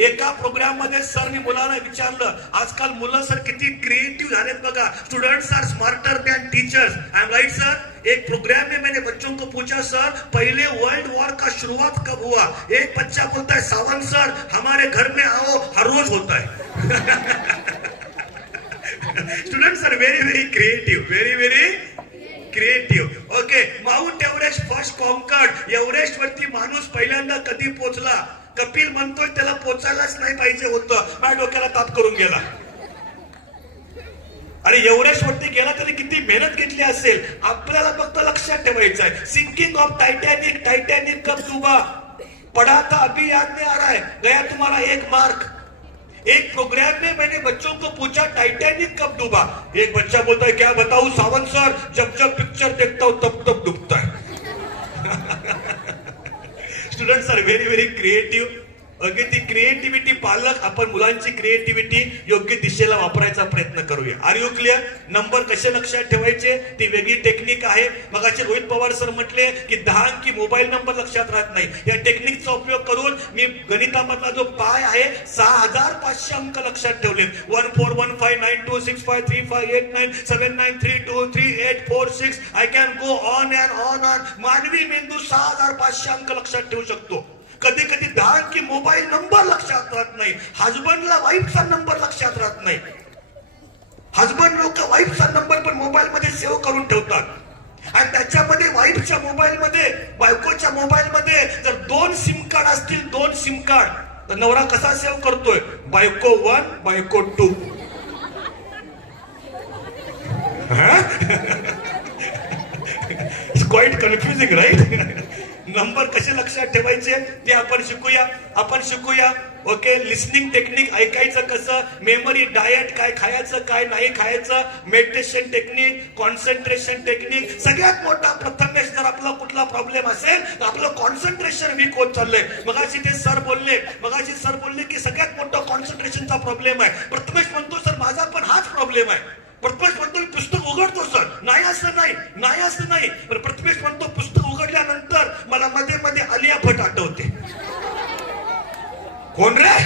एका प्रोग्राम मध्ये सरनी मुलांना विचारलं, आजकाल मुलं सर किती क्रिएटिव्ह झालेत बघा, students are smarter than teachers. I am right sir? एक प्रोग्राम में मैंने बच्चों को पूछा, सर पहले वर्ल्ड वॉर का शुरुआत कब हुआ? एक बच्चा बोलता है, सावंत सर हमारे घर में आओ, हर रोज होता है. Students are very very creative, very very creative. Okay, Mount Everest first conquered, Everest वरती माणूस पहिल्यांदा कधी पोहोचला? कपिल म्हणतोय त्याला पोचायलाच नाही पाहिजे होतं, माझ्या डोक्याला ताप करून गेला. अरे एव्हरेस्ट वरती गेला तरी किती मेहनत घेतली असेल. आपल्याला फक्त लक्षात ठेवायचं आहे, सिंकिंग ऑफ टाइटैनिक, टाइटैनिक कब डूबा? पढ़ा था अभी याद नहीं आ रहा है, गया तुम्हारा 1 मार्क. एक प्रोग्राम में मैंने बच्चों को पूछा, टाइटैनिक कब डूबा? एक बच्चा बोलता है, क्या बताऊं सावंत सर, जब जब पिक्चर देखता हूं तब तब डूबता है. Students are very very creative. Okay, ती क्रिएटिव्हिटी पालक आपण मुलांची क्रिएटिव्हिटी योग्य दिशेला वापरायचा प्रयत्न करूया. R you clear? नंबर कसे लक्षात ठेवायचे ती वेगळी टेक्निक आहे. मगाचे रोहित पवार सर म्हटले की 10 अंकी मोबाईल नंबर लक्षात राहत नाही. या टेक्निकचा उपयोग करून मी गणितामधला जो पाय आहे 6500 अंक लक्षात ठेवले. 14159265358979323846. I can go on and on on. मानवी मेंदू 6500 अंक लक्षात ठेवू शकतो. कधी कधी 10 अंकी मोबाईल नंबर लक्षात राहत नाही. हजबंडला वाईफचा नंबर लक्षात राहत नाही. हजबंड लोक वाईफचा नंबर पण मोबाईल मध्ये सेव्ह करून ठेवतात. आणि त्याच्यामध्ये वाईफच्या मोबाईल मध्ये, बायकोच्या मोबाईल मध्ये जर 2 सिम कार्ड असतील, 2 सिम कार्ड, तर नवरा कसा सेव्ह करतोय? बायको 1, बायको 2. It's quite confusing, right? Number कसे लक्षात ठेवायचे ते आपण शिकूया. ओके, लिसनिंग टेक्निक, ऐकायचं कसं, मेमरी, डाएट, काय खायचं काय नाही खायचं, मेडिटेशन टेक्निक, कॉन्सन्ट्रेशन टेक्निक. सगळ्यात मोठा प्रथमेश, जर आपला कुठला प्रॉब्लेम असेल तर आपलं कॉन्सन्ट्रेशन वीक होत चाललंय. मगाशी सर बोलले की सगळ्यात मोठा कॉन्सन्ट्रेशनचा प्रॉब्लेम आहे. प्रथमेश म्हणतो सर माझा पण हाच प्रॉब्लेम आहे. प्रथमेश म्हणतो मी पुस्तक उघडतो सर, नाही असं नाही. पण प्रथमेश म्हणतो पुस्तक उघडल्यानंतर मला मध्ये मध्ये आलिया भट आठवते. कोण रे?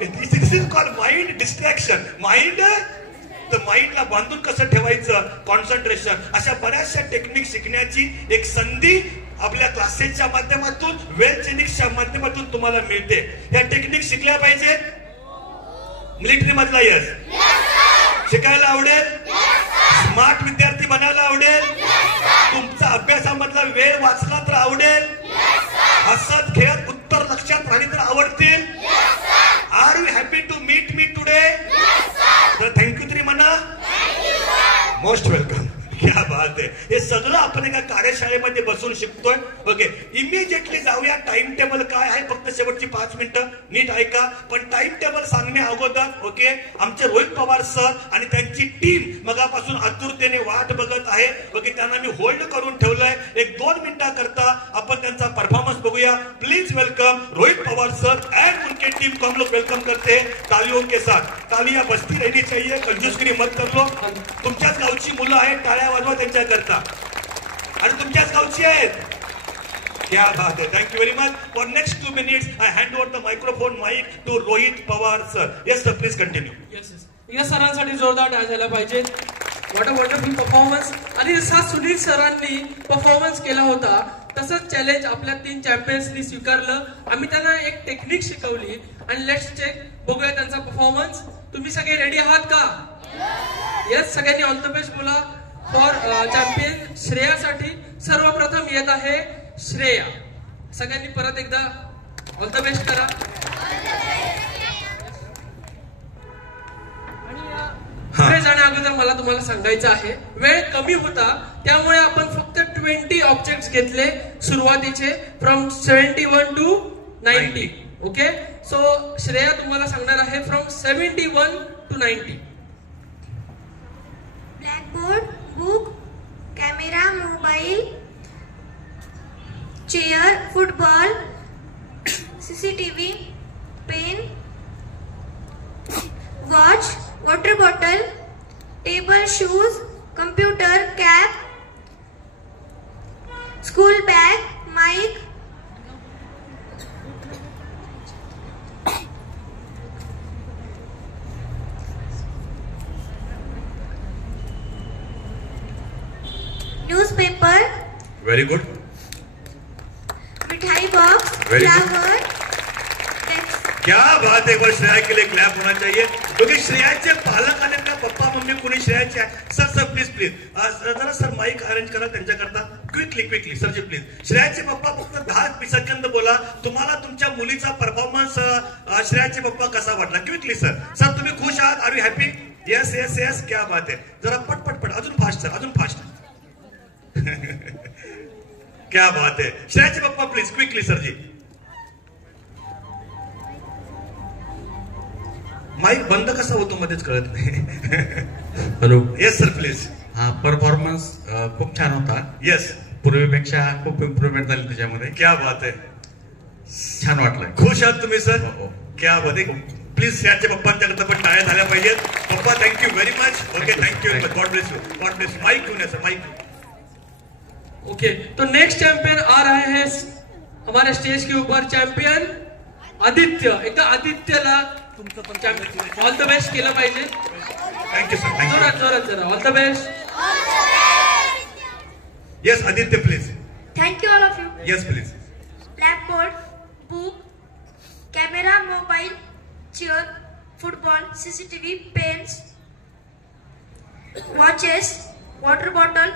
This is called mind distraction. Mind, तर माइंडला बांधून कसं ठेवायचं, कॉन्सन्ट्रेशन. अशा बऱ्याचशा टेक्निक शिकण्याची एक संधी आपल्या क्लासेसच्या माध्यमातून, वेल चेनिक्सच्या माध्यमातून तुम्हाला मिळते. या टेक्निक शिकल्या पाहिजे. मिलिटरी मधला यस शिकायला आवडेल, स्मार्ट विद्यार्थी बनायला आवडेल, तुमचा अभ्यासामधला वेळ वाचला तर आवडेल, हसत खेळत उत्तर लक्षात राहिली तर आवडतील. Are you happy to meet me today? तर थँक्यू तरी म्हणा. Most welcome. क्या बात आहे. हे सगळं आपण एका कार्यशाळेमध्ये बसून शिकतोय. ओके, इमिजिएटली जाऊया. टाइम टेबल काय आहे, फक्त शेवटची 5 मिनिटं नीट ऐका. पण टाइम टेबल सांगण्या अगोदर ओके, आमचे रोहित पवार सर आणि त्यांची टीम मगापासून आतुरतेने वाट बघत आहे. ओके, त्यांना मी होल्ड करून ठेवलंय. 1-2 मिनिटाकरता आपण त्यांचा परफॉर्मन्स बघूया. Please welcome Rohit Pawar sir end उनके टीम को हम लोग वेलकम करते हैं तालियों के साथ. तालियां बजती रहनी चाहिए, कंजूसगिरी मत कर लो. तुमच्याच गावची मुलं आहेत, टाळ्या वाजवा त्यांच्या करता. आणि तुमच्याच गावची आहेत. क्या बात है. Thank you very much. For next 2 minutes I hand over the microphone mic to Rohit Pawar sir. Yes sir, please continue. या सरांसाठी जोरदार टाळ्या झाल्या पाहिजेत. What a wonderful performance. आणि जसा सुनील सरांनी परफॉर्मन्स केला होता तसंच चॅलेंज आपल्या 3 चॅम्पियन्सनी स्वीकारलं. आम्ही त्यांना एक टेक्निक शिकवली आणि लेट्स चेक, बघूया त्यांचा परफॉर्मन्स. तुम्ही सगळे रेडी आहात का? येस. सगळ्यांनी ऑल द बेस्ट बोला. फॉर चॅम्पियन श्रेयासाठी सर्वप्रथम येत आहे श्रेया. सगळ्यांनी परत एकदा ऑल द बेस्ट करा. पुढे जाण्या अगोदर मला तुम्हाला सांगायचं आहे, वेळ कमी होता त्यामुळे आपण फक्त 20 ऑब्जेक्ट्स घेतले सुरुवातीचे, from 71 to 90. Okay, so Shreya तुम्हाला सांगणार आहे from 71 to 90. Blackboard, book, camera, mobile, chair, football, CCTV, pen, watch, water bottle, table, shoes, computer, cap, school bag, mic, newspaper, very good. मिठाई box, Very good. Flower, desk. क्या बात है. एक बार श्रेया के लिए क्लैप होना चाहिए क्योंकि श्रेयाचे पालक आणि का पप्पा मम्मी कुणी श्रेयाचे आहे. सर सर प्लीज प्लीज जरा सर माईक अरेंज करा त्यांच्याकरता. क्विकली सरजी प्लीज. श्रेयाचे पप्पा फक्त 10 सेकंद बोला. तुम्हाला तुमच्या मुलीचा परफॉर्मन्स श्रेयाचे पप्पा कसा वाटला. Quickly sir. सर तुम्ही खुश आहात. Are you happy. Yes yes yes. क्या बात आहे. जरा पट अजून फास्ट सर अजून फास्ट. क्या बात है. श्रेयाचे पप्पा प्लीज क्विकली सरजी. माईक बंद कसा होतो मध्येच कळत नाही. हॅलो. Yes sir please. हा परफॉर्मन्स खूप छान होता. येस. पूर्वीपेक्षा खूप इम्प्रुव्हमेंट झाली त्याच्यामध्ये. क्या बात है. छान वाटलं. खुश आहात तुम्ही सर. हो. क्या बात आहे. प्लीज श्रेयाच्या पप्पांच्याकडे पण टाळ्या झाल्या पाहिजेत. पप्पा thank you very much. Okay thank you very much. God bless you. God bless. Mic घेऊन या सर माईक. ओके तो नेक्स्ट चैंपियन आ रहे हैं हमारे स्टेज के ऊपर. चैंपियन आदित्य. एकदा आदित्यला ऑल द बेस्ट केलं पाहिजे. Thank you sir. थँक्यू. जोरात जरा all the best. Yes Aditya please. Thank you all of you. Yes please. Blackboard, book, camera, mobile, chair, football, CCTV, pens, watches, water bottle,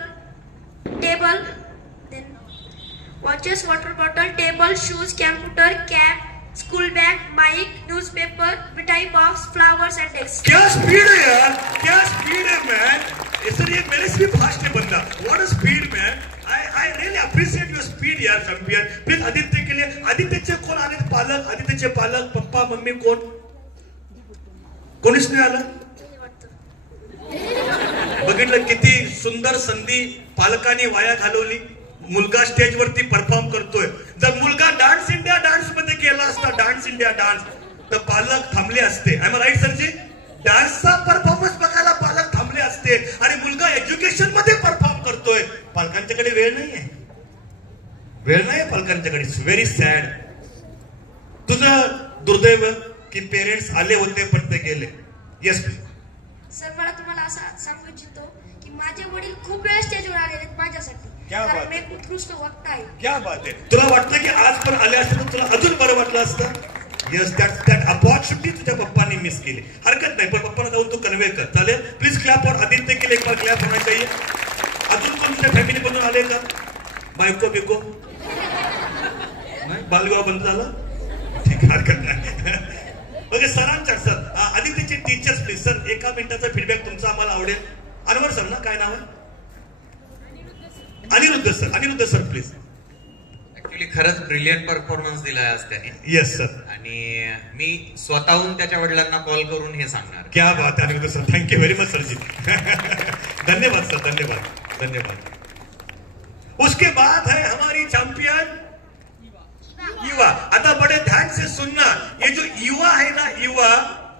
table, then watches, water bottle, table, shoes, computer, cap, school bag, mic, newspaper, Mithai box, flowers and desk. क्या स्पीड है यार. क्या स्पीड है मैन. सर ये मेरे से भी फास्ट है बंदा. What a speed man. I really appreciate your speed यार चॅम्पियन. प्लीज आदित्य के लिए. आदित्यचे कोण आले पालक. आदित्यचे पालक पप्पा मम्मी कोण. कोणीच नाही आलं. बघितलं किती सुंदर संधी पालकांनी वाया घालवली. मुलगा स्टेजवरती परफॉर्म करतोय. जर मुलगा डान्स इंडिया डान्स मध्ये केला असता डान्स इंडिया डान्स तर पालक थांबले असते. आय एम राईट सरजी. डान्सचा परफॉर्मन्स बघायला पालक थांबले असते आणि मुलगा एज्युकेशन मध्ये परफॉर्म करतोय. पालकांच्याकडे वेळ नाहीये. वेळ नाही पालकांच्याकडे. Very sad. तुझं दुर्दैव की पेरेंट्स आले होते पण ते गेले. Yes please. सर मला तुम्हाला असं सांगू इच्छितो की माझे वडील खूप वेळ स्टेजवर आलेले आहेत माझ्यासाठी. क्या बात कारण मी एक उत्कृष्ट वक्ता आहे. क्या बात आहे. तुला वाटतं की आज पण आले असते तर तुला अजून बरं वाटलं असतं. येस दॅट अपॉर्च्युनिटी तुझ्या पप्पांनी मिस केली. हरकत नाही पण पप्पांना जाऊन तू कन्वे कर. चालेल. प्लीज क्लॅप फॉर आदित्य के लिए. एक बार क्लॅप होना चाहिए. अजून कोण तुझ्या फॅमिली मधून आले का. बायको बिको नाही. बालविवाह बंद झाला. ठीक आहे हरकत नाही. ओके सरांच्या सर आदित्यचे टीचर्स प्लीज. सर एका मिनिटाचा फीडबॅक तुमचा आम्हाला आवडेल. अनवर सर ना काय नाव आहे. Aniruddh sir please. ऍक्च्युली खरंच ब्रिलियंट परफॉर्मन्स दिलाय आज त्याने. Yes sir. आणि मी स्वतःहून त्याच्या वडिलांना कॉल करून हे सांगणार. क्या बात है Aniruddh sir. Thank you very much sir ji. धन्यवाद सर. धन्यवाद. उसके बाद है हमारी चैंपियन युवा. आता बड़े ध्यान से सुनना. ये जो युवा है ना युवा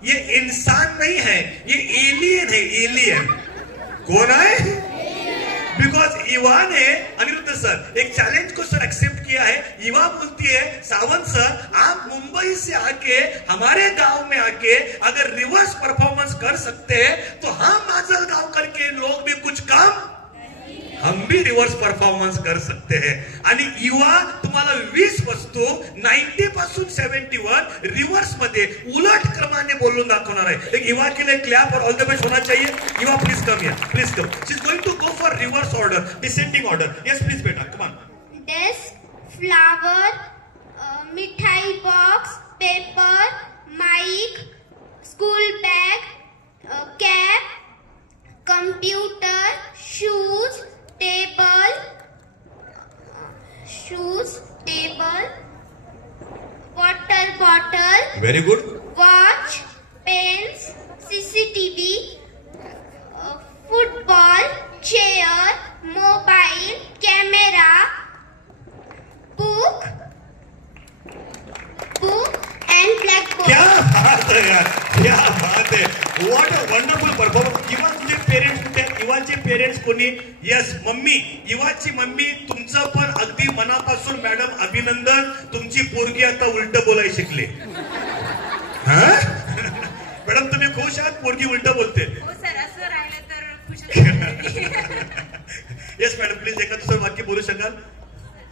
ये इंसान नहीं है. ये एलियन है. एलियन. कौन है. बिकॉज युवा ने अनिरुद्ध सर एक चैलेंज को सर एक्सेप्ट किया है. युवा बोलती है सावंत सर आप मुंबई से आके हमारे गांव में आके अगर रिवर्स परफॉर्मेंस कर सकते हैं तो हम माजलगांव करके लोग भी कुछ काम हम भी रिवर्स परफॉर्मन्स कर सकते हैं. आणि युवा तुम्हाला 20 वस्तू 90 पासून 71 रिवर्स मध्ये उलट क्रमाने बोलून दाखवणार आहे. एक युवा के लिए क्लैप और ऑल द बेस्ट होना चाहिए. युवा please come here. Please come. She is going to go for reverse order descending order. Yes please बेटा कम ऑन. डेस्क, फ्लावर, मिठाई box, paper, mic, school bag, cap, computer, shoes, table, water bottle, very good. Watch, pens, CCTV, football, chair, mobile, camera, book and blackboard. क्या बात है यार, क्या बात है. What a wonderful performance. Eva तुझे पेरेंट्स कुठे आहेत? इवाचे पेरेंट्स कोणी? Yes, mummy. इवाची मम्मी. तुमचं पण अगदी मनापासून मॅडम अभिनंदन. तुमची पोरगी आता उलट बोलायला शिकली. मॅडम तुम्ही खुश आहात? पोरगी उलट बोलते. हो सर, असं राहिलं तर खुश. येस मॅडम, प्लीज एका दुसरं वाक्य बोलू शकाल?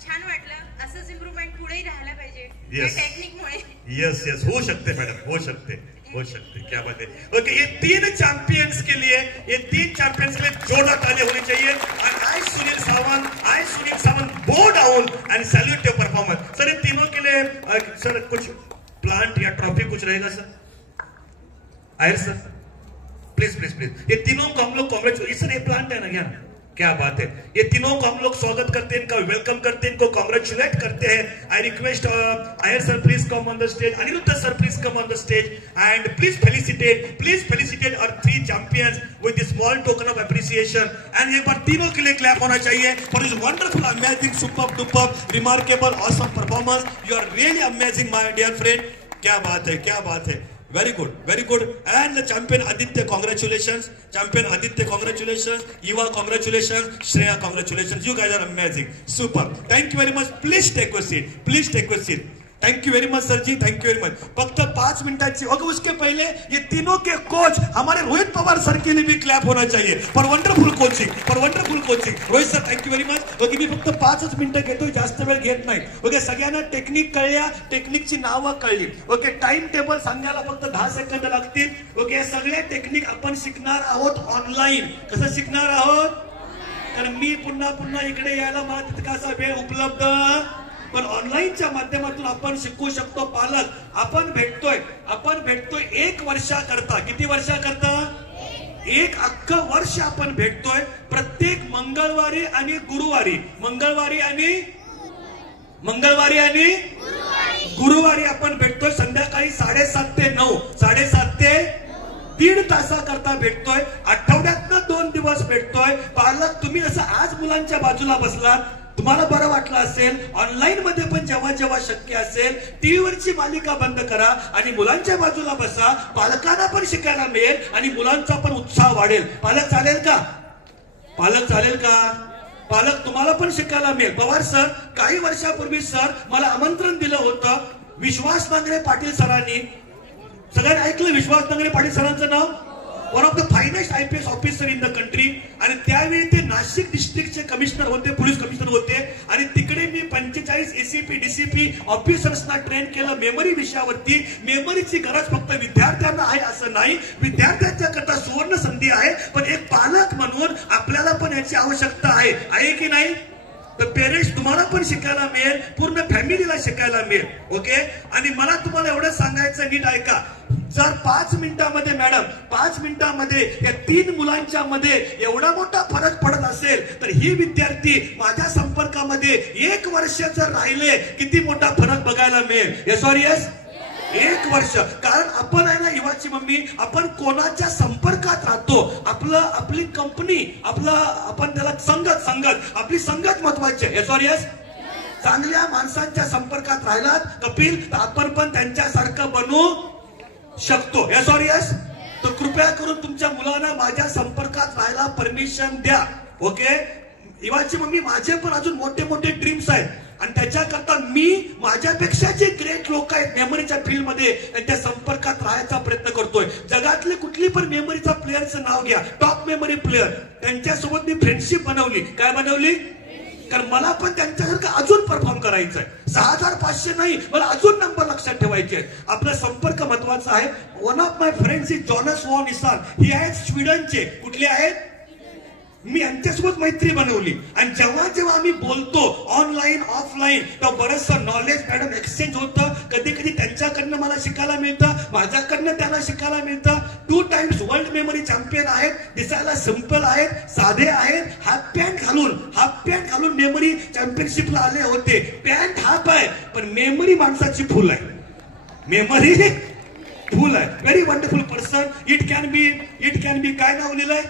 छान वाटलं. असंच इम्प्रूव्हमेंट पुढेही राहायला पाहिजे Yes. टेक्निकमुळे. यस यस, हो सकते मैडम, हो सकते, हो सकते. क्या बात है. ओके, ये तीन चैंपियंस के लिए जोरदार तालियां होनी चाहिए. And I Sunil Sawant bow down and salute your performance. Sir ये तीनों के लिए सर कुछ प्लांट या ट्रॉफी कुछ रहेगा सर? Iyer sir, please please please. ये तीनों को हम लोग कांग्रेचुलेट. सर ये प्लांट है ना क्या? क्या बात है. ये तीनों को हम लोग स्वागत करते हैं, इनका वेलकम करते हैं, इनको कांग्रेचुलेट करते हैं. I request Iyer sir please come on the stage. Aniruddh sir please come on the stage and please felicitate our 3 champions with a small token of appreciation. And एक बार तीनों के लिए क्लैप होना चाहिए for this wonderful, amazing, superb, remarkable, awesome performance. You are really amazing, my dear friend. क्या बात है, क्या बात है. Very good, very good. And the champion Aditya, congratulations. Champion Aditya, congratulations. Eva, congratulations. Shreya, congratulations. You guys are amazing. Super. Thank you very much. Please take a seat. Please take a seat. Thank you very much sir ji, thank you very much. फक्त 5 मिनिटाची. ओके, उसके पहले ये तीनों के कोच हमारे रोहित पवार सर के लिए भी क्लैप होना चाहिए for wonderful coaching, for wonderful coaching. Rohit sir thank you very much. Okay, मी फक्त 5च मिनिटं घेतो, जास्त वेळ घेत नाही. ओके, सगळ्यांना टेक्निक कळल्या, टेक्निकची नावं कळली. ओके, टाइम टेबल सांगायला फक्त 10 सेकंद लागतील. ओके, सगळे टेक्निक आपण शिकणार आहोत ऑनलाईन. कसं शिकणार आहोत? कारण मी पुन्हा इकडे यायला मला तितकासा वेळ उपलब्ध, पण ऑनलाईनच्या माध्यमातून आपण शिकू शकतो. पालक आपण भेटतोय 1 वर्षाकरता. किती वर्षाकरता? 1 अख्खं वर्ष आपण भेटतोय. प्रत्येक मंगळवारी आणि गुरुवारी आपण भेटतोय. संध्याकाळी 7:30 ते 9, 7:30 ते 1.5 तासाकरता भेटतोय. आठवड्यातनं 2 दिवस भेटतोय. पालक तुम्ही असं आज मुलांच्या बाजूला बसलात, तुम्हाला बरं वाटलं असेल. ऑनलाईन मध्ये पण जेव्हा शक्य असेल टीव्हीवरची मालिका बंद करा आणि मुलांच्या बाजूला बसा. पालकांना पण शिकायला मिळेल आणि मुलांचा पण उत्साह वाढेल. पालक चालेल का? पालक तुम्हाला पण शिकायला मिळेल. पवार सर, काही वर्षापूर्वी सर मला आमंत्रण दिलं होतं विश्वास नांगरे पाटील सरांनी. सगळ्यांनी ऐकलं विश्वास नांगरे पाटील सरांचं नाव? One of the finest IPS officer in the country. आणि त्यावेळी ते नाशिक डिस्ट्रिक्टचे कमिशनर होते, पोलीस कमिशनर होते. आणि तिकडे मी 45 ACP DCP ऑफिसर्सना ट्रेन केलं मेमरी विषयावरती. मेमरीची गरज फक्त विद्यार्थ्यांना आहे असं नाही, विद्यार्थ्यांच्या करता सुवर्ण संधी आहे. पण एक पालक म्हणून आपल्याला पण याची आवश्यकता आहे की नाही? तर पेरेंट्स तुम्हाला पण शिकायला मिळेल, पूर्ण फॅमिलीला शिकायला मिळेल. ओके, आणि मला तुम्हाला एवढं सांगायचं, नीट ऐका. जर 5 मिनिटांमध्ये मॅडम 5 मिनिटांमध्ये या 3 मुलांच्या मध्ये एवढा मोठा फरक पडत असेल तर ही विद्यार्थी माझ्या संपर्कामध्ये 1 वर्ष जर राहिले किती मोठा फरक बघायला मिळेल. येस और येस? 1 वर्ष. कारण आपण आहे ना, युवाची मम्मी, आपण कोणाच्या संपर्कात राहतो, आपली कंपनी, आपण त्याला संगत आपली संगत महत्वाची आहे. येस और येस? चांगल्या माणसांच्या संपर्कात राहिलात कपिल तर आपण पण त्यांच्यासारखं बनू शकतो. येस और येस? तर कृपया करून तुमच्या मुलांना माझ्या संपर्कात राहायला परमिशन द्या. ओके, इवाची मम्मी, माझे पण अजून मोठे ड्रीम्स आहेत आणि त्याच्याकरता मी माझ्यापेक्षा जे ग्रेट लोक आहेत मेमरीच्या फील्ड मध्ये त्यांच्या संपर्कात राहायचा प्रयत्न करतोय. जगातले कुठली पण मेमरीचा प्लेअरचं नाव घ्या, टॉप मेमरी प्लेअर, त्यांच्यासोबत मी फ्रेंडशिप बनवली. काय बनवली? कारण मला पण त्यांच्यासारखं अजून परफॉर्म करायचं आहे. 6500 नाही, मला अजून नंबर लक्षात ठेवायचे आहेत. आपला संपर्क महत्वाचा आहे. One of my friends is Jonas von Essen. ही आहेत स्वीडनचे. कुठले आहेत? मी यांच्यासोबत मैत्री बनवली आणि जेव्हा आम्ही बोलतो ऑनलाईन ऑफलाईन तर बरंचसं नॉलेज मॅडम एक्सचेंज होतं. कधी त्यांच्याकडनं मला शिकायला मिळतं, माझ्याकडनं त्यांना शिकायला मिळतं. 2 टाइम्स वर्ल्ड मेमरी चॅम्पियन आहेत. दिसायला सिंपल आहेत, साधे आहेत. हाफ पॅन्ट घालून मेमरी चॅम्पियनशिपला आले होते. पॅन्ट हाफ आहे पण मेमरी माणसाची फुल आहे. मेमरी फुल आहे. Very wonderful person. It can be काय नाव लिहिलंय?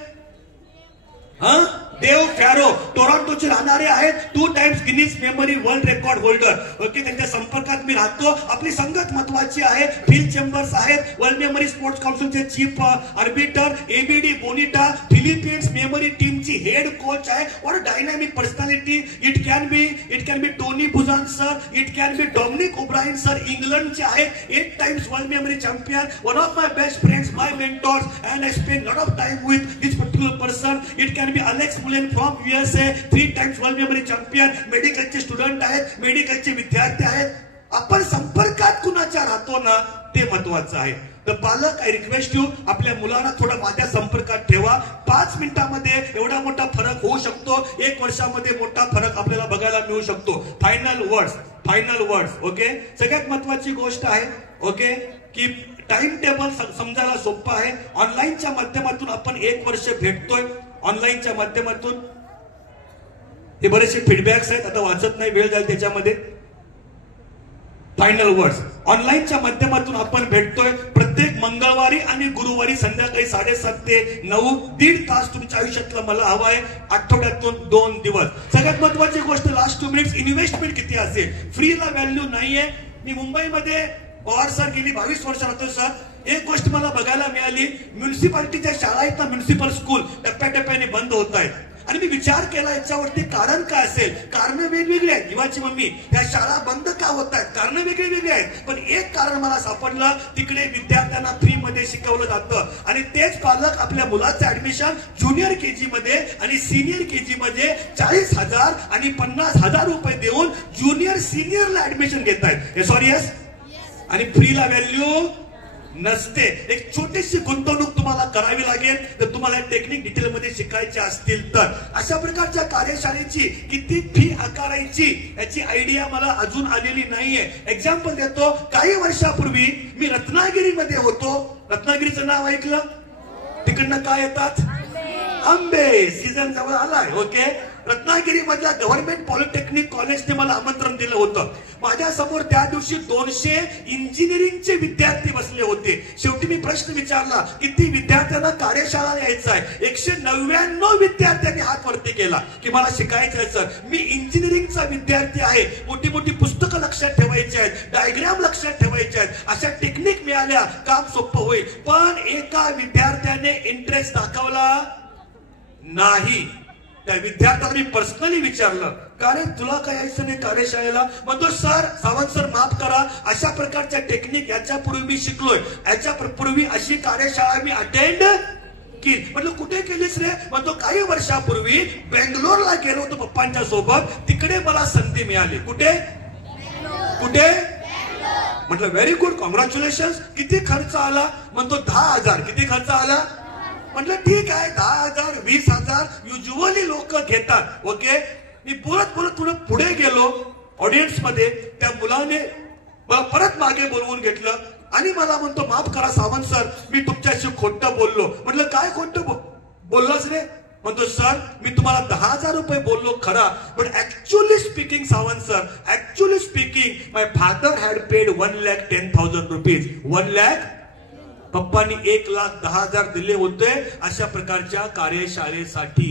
देव फॅरो टोरंटोचे राहणारे आहेत, 2 times Guinness memory world record holder. Okay, त्यांच्या संपर्कात मी राहतो. आपली संगत महत्वाची आहे. फिल चेंबर्स आहेत, वर्ल्ड मेमरी स्पोर्ट्स काउन्सिलचे चीफ आर्बिटर. एबीडी बोनिटा फिलिपिन्स मेमरी टीमची हेड कोच आहे. What a dynamic personality. It can be Tony Buzan sir, it can be Dominic O'Brien sir, इंग्लंडचे आहेत, 8 times world memory champion, one of my best friends, my mentors, and I spend lot of time with this particular person. It can be Alex from USA, 3 times world memory champion, मेडिकलचे स्टुडंट आहेत, मेडिकलचे विद्यार्थी आहेत. आपण संपर्कात कुणाच्या राहतो ना ते महत्वाचं आहे. तर पालक, आय रिक्वेस्ट यू, आपल्या मुलांना थोडं माझ्या संपर्कात ठेवा. 5 मिनिटांमध्ये एवढा मोठा फरक होऊ शकतो, 1 वर्षामध्ये मोठा फरक आपल्याला बघायला मिळू शकतो. Final words. ओके, सगळ्यात महत्वाची गोष्ट आहे ओके की टाइम टेबल समजायला सोपं आहे. ऑनलाईनच्या माध्यमातून आपण 1 वर्ष भेटतोय. ऑनलाईनच्या माध्यमातून हे बरेचसे फीडबॅक्स आहेत, आता वाचत नाही, वेळ जाईल त्याच्यामध्ये. फायनल वर्ड्स, ऑनलाईनच्या माध्यमातून आपण भेटतोय प्रत्येक मंगळवारी आणि गुरुवारी संध्याकाळी 7:30 ते 9, 1.5 तास तुमच्या आयुष्यातला मला हवा आहे, आठवड्यातून 2 दिवस. सगळ्यात महत्वाची गोष्ट, लास्ट 2 मिनिट्स, इन्व्हेस्टमेंट किती असेल. फ्रीला व्हॅल्यू नाहीये. मी मुंबईमध्ये पवार सर गेली 22 वर्ष राहतो सर. एक गोष्ट मला बघायला मिळाली, म्युन्सिपालिटीच्या शाळा आहेत ना, म्युन्सिपल स्कूल टप्प्याटप्प्याने बंद होत आहेत. आणि मी विचार केला याच्यावरती कारण काय असेल. कारण वेगवेगळी आहेत. जीवाची मम्मी, या शाळा बंद का होत आहेत, कारण वेगळी आहेत. पण एक कारण मला सापडलं, तिकडे विद्यार्थ्यांना फ्री मध्ये शिकवलं जातं. आणि तेच पालक आपल्या मुलाचं ऍडमिशन ज्युनियर केजी मध्ये आणि सिनियर केजी मध्ये 40,000 आणि 50,000 रुपये देऊन ज्युनियर सिनियरला ऍडमिशन घेत आहेत. Sorry yes. आणि फ्रीला व्हॅल्यू नसते. एक छोटीशी गुंतवणूक तुम्हाला करावी लागेल तर तुम्हाला टेक्निक डिटेलमध्ये शिकायचे असतील तर. अशा प्रकारच्या कार्यशाळेची किती फी आकारायची याची आयडिया मला अजून आलेली नाहीये. एक्झाम्पल देतो, काही वर्षापूर्वी मी रत्नागिरीमध्ये होतो. रत्नागिरीचं नाव ऐकलं? तिकडनं काय येतात? आंबे. सीझन जवळ आलाय. ओके, रत्नागिरी मधल्या गव्हर्नमेंट पॉलिटेक्निक कॉलेजने मला आमंत्रण दिलं होतं. माझ्या समोर त्या दिवशी 200 इंजिनिअरिंगचे विद्यार्थी बसले होते. शेवटी मी प्रश्न विचारला, किती विद्यार्थ्यांना कार्यशाळा यायचं आहे. 199 विद्यार्थ्यांनी हात वरती केला की मला शिकायचं आहे सर. मी इंजिनिअरिंगचा विद्यार्थी आहे. मोठी मोठी पुस्तकं लक्षात ठेवायची आहेत, डायग्राम लक्षात ठेवायचे आहेत. अशा टेक्निक मिळाल्या, काम सोपं होईल. पण एका विद्यार्थ्याने इंटरेस्ट दाखवला नाही. त्या विद्यार्थ्याला मी पर्सनली विचारलं, का रे तुला काय यायचं नाही कार्यशाळेला? म्हणतो सर, सावंत सर माफ करा, अशा प्रकारच्या टेक्निक याच्यापूर्वी मी शिकलोय, याच्यापूर्वी अशी कार्यशाळा मी अटेंड केली. म्हटलं कुठे केलीस रे? म्हणतो काही वर्षापूर्वी बेंगलोरला गेलो होतो पप्पांच्या सोबत, तिकडे मला संधी मिळाली. कुठे? म्हटलं व्हेरी गुड, कॉंग्रॅच्युलेशन. किती खर्च आला? म्हणतो 10,000. किती खर्च आला? म्हटलं ठीक आहे, 10,000 20,000 युजुअली लोक घेतात. ओके, मी बोलत थोडं पुढे गेलो ऑडियन्स मध्ये. त्या मुलाने मला परत मागे बोलवून घेतलं आणि मला म्हणतो माफ करा सावंत सर, मी तुमच्याशी खोटं बोललो. म्हटलं काय खोटं बोललोस रे? म्हणतो सर, मी तुम्हाला 10,000 रुपये बोललो खरा, पण actually speaking Sawant sir, actually speaking my father had paid 1,10,000 rupees. 1 lakh पप्पांनी 1,10,000 दिले होते अशा प्रकारच्या कार्यशाळेसाठी.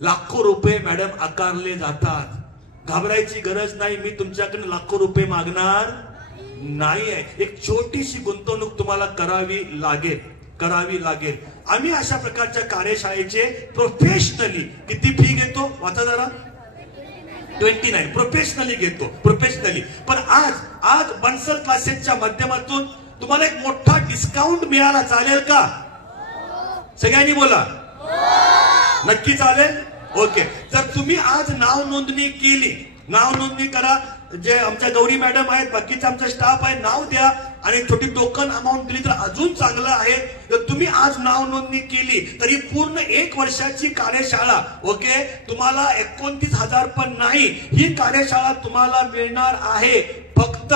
लाखो रुपये मॅडम आकारले जातात. घाबरायची गरज नाही, मी तुमच्याकडे लाखो रुपये मागणार नाहीये. एक छोटीशी गुंतवणूक तुम्हाला करावी लागेल. आम्ही अशा प्रकारच्या कार्यशाळेचे प्रोफेशनली किती फी घेतो वाचा जरा? 29. प्रोफेशनली घेतो, प्रोफेशनली. पण आज बन्सल क्लासेसच्या माध्यमातून तुम्हाला एक मोठा डिस्काउंट मिळाला, चालेल का? सगळ्यांनी बोला. नक्की चालेल. ओके, जर तुम्ही आज नाव नोंदणी करा. जे आमच्या गौरी मॅडम आहेत, बाकीचा आमचा स्टाफ आहे, नाव द्या आणि छोटी टोकन अमाऊंट दिली तर अजून चांगलं आहे. जर तुम्ही आज नाव नोंदणी केली तरी पूर्ण 1 वर्षाची कार्यशाळा ओके तुम्हाला 29,000 पण नाही. ही कार्यशाळा तुम्हाला मिळणार आहे फक्त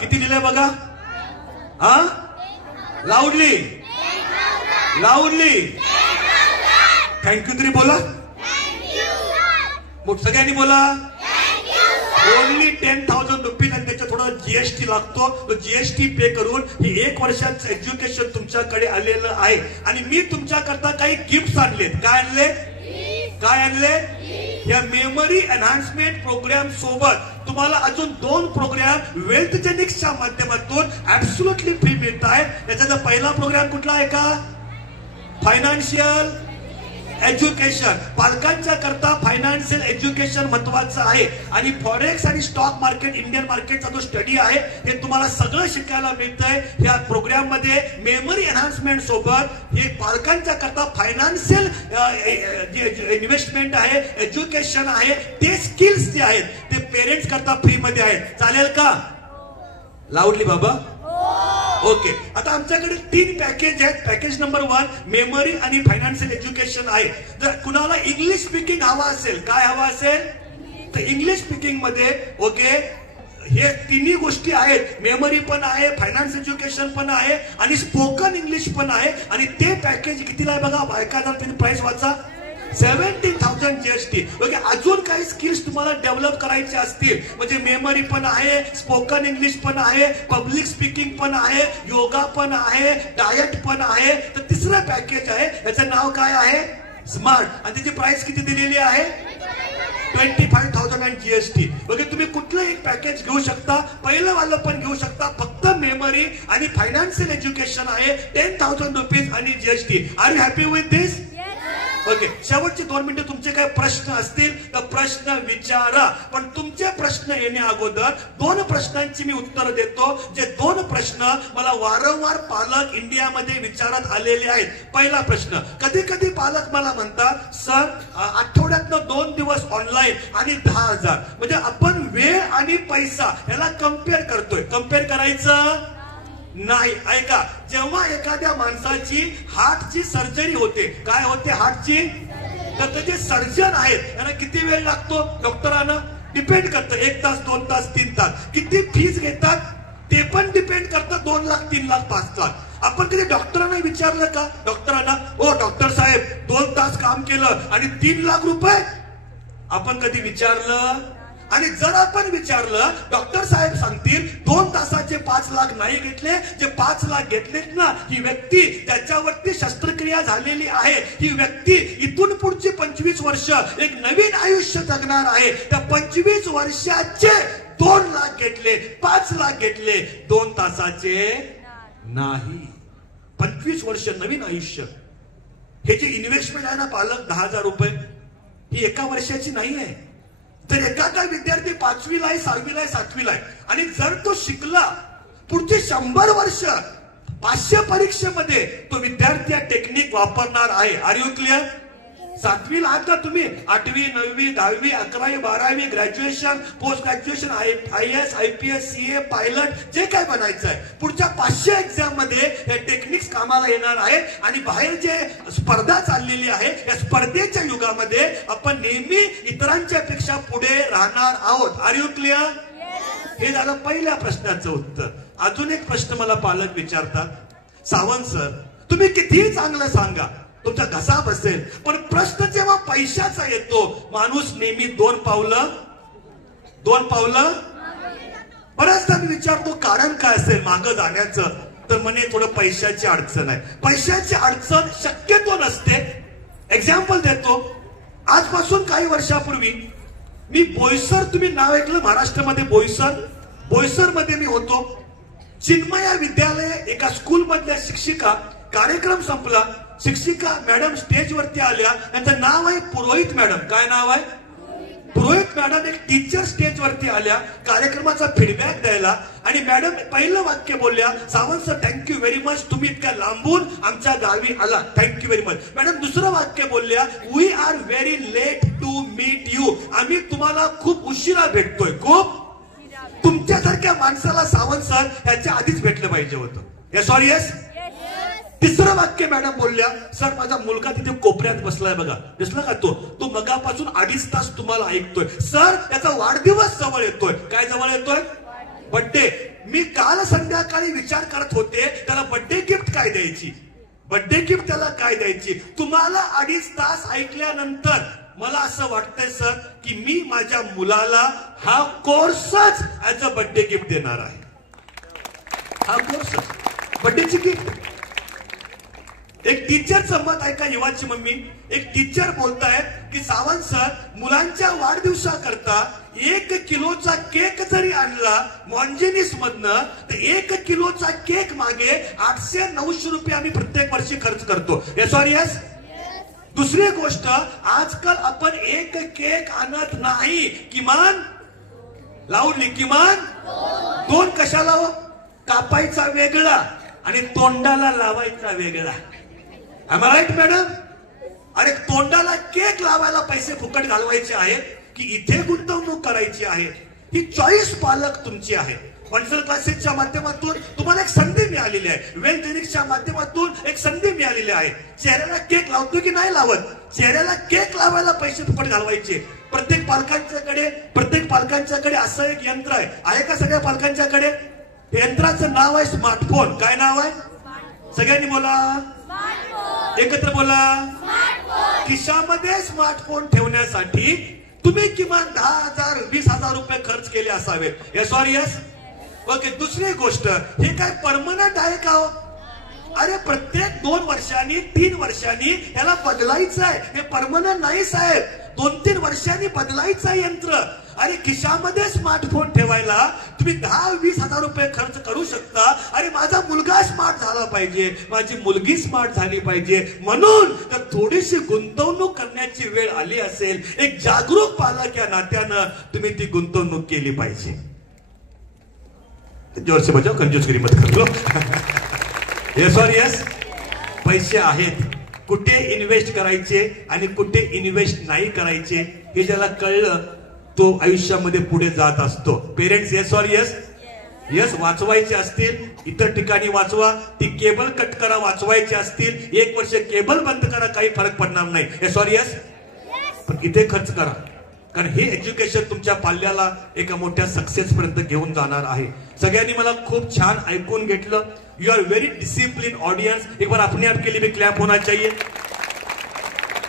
किती दिले बघा? हा, लाऊडली थँक्यू तरी बोला. सगळ्यांनी बोला. Only 10,000 rupees. आणि त्याच्या थोडं जीएसटी लागतो, तो जीएसटी पे करून ही 1 वर्षाचं एज्युकेशन तुमच्याकडे आलेलं आहे. आणि मी तुमच्याकरता काही गिफ्ट आणलेत. काय आणले? या मेमरी एनहान्समेंट प्रोग्राम सोबत तुम्हाला अजून 2 प्रोग्राम वेल्थ जेनिक्सच्या माध्यमातून ऍब्सोल्युटली फ्री मिळत आहे. याचा पहिला प्रोग्राम कुठला आहे का? Financial education. पालकांच्या करता फायनान्शियल एज्युकेशन महत्वाचं आहे. आणि फॉरेक्स आणि स्टॉक मार्केट, इंडियन मार्केटचा जो स्टडी आहे हे तुम्हाला सगळं शिकायला मिळतंय या प्रोग्राम मध्ये. मेमरी एनहान्समेंट सोबत हे पालकांच्या करता फायनान्शियल इन्व्हेस्टमेंट आहे, एज्युकेशन आहे, ते स्किल्स जे आहेत ते पेरेंट्स करता फ्री मध्ये आहेत. चालेल का? लाऊडली बाबा. ओके. आता आमच्याकडे 3 पॅकेज आहेत. पॅकेज नंबर 1 मेमरी आणि फायनान्शियल एज्युकेशन आहे. जर कुणाला इंग्लिश स्पीकिंग हवा असेल, काय हवा असेल तर इंग्लिश स्पीकिंग मध्ये ओके हे 3 गोष्टी आहेत. मेमरी पण आहे, फायनान्स एज्युकेशन पण आहे आणि स्पोकन इंग्लिश पण आहे. आणि ते पॅकेज कितीला आहे बघा, बायका त्याची प्राइस वाचा 17,000 जीएसटी. ओके. अजून काही स्किल्स तुम्हाला डेव्हलप करायचे असतील म्हणजे मेमरी पण आहे, स्पोकन इंग्लिश पण आहे, पब्लिक स्पीकिंग पण आहे, योगा पण आहे, डायट पण आहे. तर 3रं पॅकेज आहे, याचं नाव काय आहे? स्मार्ट. आणि त्याची प्राइस किती दिलेली आहे? 25,000 आणि जीएसटी. ओके. तुम्ही कुठलं एक पॅकेज घेऊ शकता, पहिलं वालं पण घेऊ शकता. फक्त मेमरी आणि फायनान्शियल एज्युकेशन आहे, 10,000 रुपीज आणि GST. Are you happy with this? Okay. शेवटचे 2 मिनिटं तुमचे काही प्रश्न असतील तर प्रश्न विचारा. पण तुमचे प्रश्न येण्या अगोदर 2 प्रश्नांची मी उत्तर देतो. जे 2 प्रश्न मला वारंवार पालक इंडियामध्ये विचारत आलेले आहेत. पहिला प्रश्न, कधी कधी पालक मला म्हणतात सर आठवड्यातनं 2 दिवस ऑनलाईन आणि 10,000 म्हणजे आपण वेळ आणि पैसा याला कम्पेअर करतोय. कम्पेअर करायचं नाही. ऐका, जेव्हा एखाद्या माणसाची हार्टची सर्जरी होते, काय होते हार्टची, तर ते जे सर्जन आहेत त्यांना किती वेळ लागतो डॉक्टरांना डिपेंड करतं. 1 तास, 2 तास, 3 तास. किती फीस घेतात ते पण डिपेंड करतं. 2 लाख, 3 लाख, 5 लाख. आपण कधी डॉक्टरांना विचारलं का? डॉक्टरांना ओ डॉक्टर साहेब 2 तास काम केलं आणि 3 लाख रुपये आपण कधी विचारलं? आणि जर आपण विचारलं, डॉक्टर साहेब सांगतील 2 तासाचे 5 लाख नाही घेतले, जे 5 लाख घेतलेत ना ही व्यक्ती ज्याच्यावरती शस्त्रक्रिया झालेली आहे, ही व्यक्ती इथून पुढची 25 वर्ष एक नवीन आयुष्य जगणार आहे. त्या 25 वर्षाचे 2 लाख घेतले, 5 लाख घेतले, 2 तासाचे नाही. 25 वर्ष नवीन आयुष्य. हे जे इन्व्हेस्टमेंट आहे ना पालक 10,000 रुपये, ही एका वर्षाची नाही आहे. तर एखादा विद्यार्थी 5वीला आहे, 6वीला आहे, 7वीला आहे आणि जर तो शिकला पुढचे 100 वर्ष 500 परीक्षेमध्ये तो विद्यार्थी टेक्निक वापरणार आहे. Are you clear? 7वीला आहात का तुम्ही? 8वी, 9वी, 10वी, 11वी, 12वी, graduation, post graduation, IAS, IPS, CA, pilot, जे काय बनायचं आहे पुढच्या 500 एक्झाम मध्ये हे टेक्निक्स कामाला येणार आहे. आणि बाहेर जे स्पर्धा चाललेली आहे या स्पर्धेच्या युगामध्ये आपण नेहमी इतरांच्या पेक्षा पुढे राहणार आहोत. Are you clear? हे झालं पहिल्या प्रश्नाचं उत्तर. अजून एक प्रश्न मला पालक विचारतात, सावंत सर तुम्ही कितीही चांगलं सांगा, तुमचा घसा बसेल, पण प्रश्न जेव्हा पैशाचा येतो माणूस नेहमी 2 पावलं बऱ्याचदा मी विचारतो कारण काय असेल मागं जाण्याचं, तर म्हणे थोडं पैशाची अडचण आहे. पैशाची अडचण शक्यतो नसते. एक्झाम्पल देतो. आजपासून काही वर्षापूर्वी मी बोईसर, तुम्ही नाव ऐकलं महाराष्ट्रामध्ये बोईसर मध्ये मी होतो. चिन्मया विद्यालय एका स्कूल मधल्या शिक्षिका, कार्यक्रम संपला, शिक्षिका मॅडम स्टेजवरती आल्या, त्यांचं नाव आहे पुरोहित मॅडम. काय नाव आहे? पुरोहित मॅडम. एक टीचर स्टेजवरती आल्या कार्यक्रमाचा फीडबॅक द्यायला आणि मॅडम पहिलं वाक्य बोलल्या, Sawant sir thank you very much, तुम्ही इतक्या लांबून आमच्या गावी आला, थँक्यू व्हेरी मच. मॅडम दुसरं वाक्य बोलल्या, we are very late to meet you, आम्ही तुम्हाला खूप उशिरा भेटतोय. खूप तुमच्यासारख्या माणसाला सावंत सर ह्याच्या आधीच भेटलं पाहिजे होतं. Yes or yes? तिसरं वाक्य मॅडम बोलल्या, सर माझा मुलगा तिथे कोपऱ्यात बसलाय बघा, दिसला का तो मगापासून 2.5 तास तुम्हाला ऐकतोय. सर त्याचा वाढदिवस जवळ येतोय. काय जवळ येतोय? बर्थडे. मी काल संध्याकाळी विचार करत होते त्याला बर्थडे गिफ्ट काय द्यायची, बर्थडे गिफ्ट त्याला काय द्यायची. तुम्हाला 2.5 तास ऐकल्यानंतर मला असं वाटतंय सर की मी माझ्या मुलाला हा कोर्सच ऍज अ बर्थडे गिफ्ट देणार आहे. हा कोर्सच बर्थडेची गिफ्ट. एक टीचरचं मत ऐका, युवाची मम्मी. एक टीचर बोलतायत की सावंत सर, मुलांच्या वाढदिवसाकरता 1 किलोचा केक जरी आणला मॉन्जेनिस मधनं तर 1 किलोचा केक मागे 800-900 रुपये आम्ही प्रत्येक वर्षी खर्च करतो. Yes or yes? दुसरी गोष्ट, आजकाल आपण 1 केक आणत नाही, किमान लावली किमान 2. कशाला हो? कापायचा वेगळा आणि तोंडाला लावायचा वेगळा. Am I right, madam? अरे तोंडाला केक लावायला पैसे फुकट घालवायचे आहेत की इथे गुंतवणूक करायची आहे? ही चॉईस पालक तुमची आहे. वंडरफुल क्लासेसच्या माध्यमातून तुम्हाला एक संधी मिळालेली आहे. वेलजेनिक्सच्या माध्यमातून एक संधी मिळालेली आहे. चेहऱ्याला केक लावतो की नाही लावत? चेहऱ्याला केक लावायला पैसे फुकट घालवायचे. प्रत्येक पालकांच्याकडे असं एक यंत्र आहे का? सगळ्या पालकांच्याकडे यंत्राचं नाव आहे स्मार्टफोन. काय नाव आहे? सगळ्यांनी बोला, एकत्र बोला. खिशामध्ये स्मार्टफोन ठेवण्यासाठी तुम्ही किमान 10,000 20,000 रुपये खर्च केले असावे. Yes or yes? ओके. दुसरी गोष्ट, हे काय परमनंट आहे का हो? अरे प्रत्येक 2 वर्षांनी 3 वर्षांनी याला बदलायचं आहे. हे परमनंट नाही साहेब. 2-3 वर्षांनी बदलायचं यंत्र. अरे खिशामध्ये स्मार्टफोन ठेवायला तुम्ही 10-20,000 रुपये खर्च करू शकता. अरे माझा मुलगा स्मार्ट झाला पाहिजे, माझी मुलगी स्मार्ट झाली पाहिजे, म्हणून तर थोडीशी गुंतवणूक करण्याची वेळ आली असेल. एक जागरूक पालक या नात्यानं तुम्ही ती गुंतवणूक केली पाहिजे. जोर से बजाओ, कंजूसगिरी मत कर लो. येस और येस? पैसे आहेत, कुठे इन्व्हेस्ट करायचे आणि कुठे इन्व्हेस्ट नाही करायचे हे ज्याला कळलं तो आयुष्यामध्ये पुढे जात असतो. पेरेंट्स, येस और येस? यस. वाचवायचे असतील इतर ठिकाणी वाचवा. ती केबल कट करा. वाचवायचे असतील 1 वर्ष केबल बंद करा, काही फरक पडणार नाही. येस और येस? पण इथे खर्च करा, कारण हे एज्युकेशन तुमच्या पाल्याला एका मोठ्या सक्सेस पर्यंत घेऊन जाणार आहे. सगळ्यांनी मला खूप छान ऐकून घेतलं. You are very discipline audience. एक बार अपने आप के लिए भी क्लैप होना चाहिए.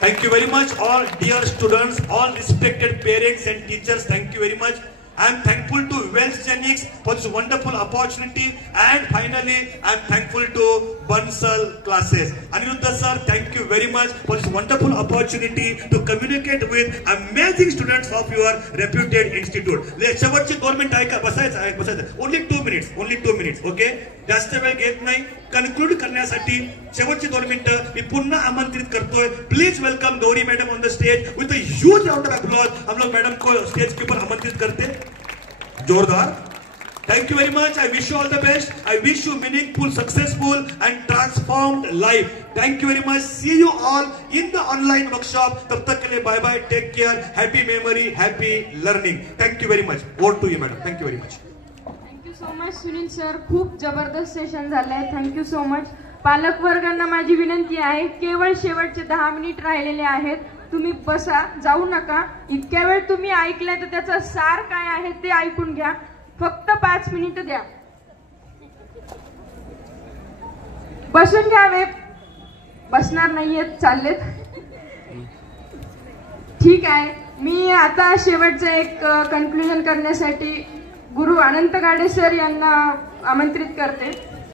Thank you very much, all dear students, all respected parents and teachers. Thank you very much. I am thankful to Wells-Jennings for this wonderful opportunity, and finally, I am thankful to Bansal classes. Aniruddha sir, thank you very much for this wonderful opportunity to communicate with amazing students of your reputed institute. शेवटची 2 मिनिटं ऐका. बसायचं. Only 2 minutes. Okay? जास्त वेळ घेत नाही. कन्क्लूड करण्यासाठी शेवटची 2 मिनिटं मी पुन्हा आमंत्रित करतोय. Please welcome Gauri madam on the stage with a huge round of applause. हम लोग मैडम को स्टेज के ऊपर आमंत्रित करते. जोरदार. Thank you very much. I wish you all the best. I wish you meaningful, successful and transformed life. Thank you very much. See you all in the online workshop. तब तक के लिए bye bye. Take care. Happy memory, happy learning. Thank you very much. Over to you, madam. Thank you very much. So much Sunil sir. खूप जबरदस्त सेशन झालंय. Thank you so much. पालक वर्गांना माझी विनंती आहे, केवळ शेवटचे 10 मिनिट राहिलेले आहेत. तुम्ही बसा, जाऊ नका. इतक्या वेळ तुम्ही ऐकलंय तर त्याचा सार काय आहे ते ऐकून घ्या. फक्त 5 मिनिटं द्या. बसून घ्यावे. बसणार नाहीयेत, चाललेत. ठीक आहे. मी आता शेवटचं एक कन्क्लुजन करण्यासाठी गुरु अनंत गाडे सर यांना आमंत्रित करते.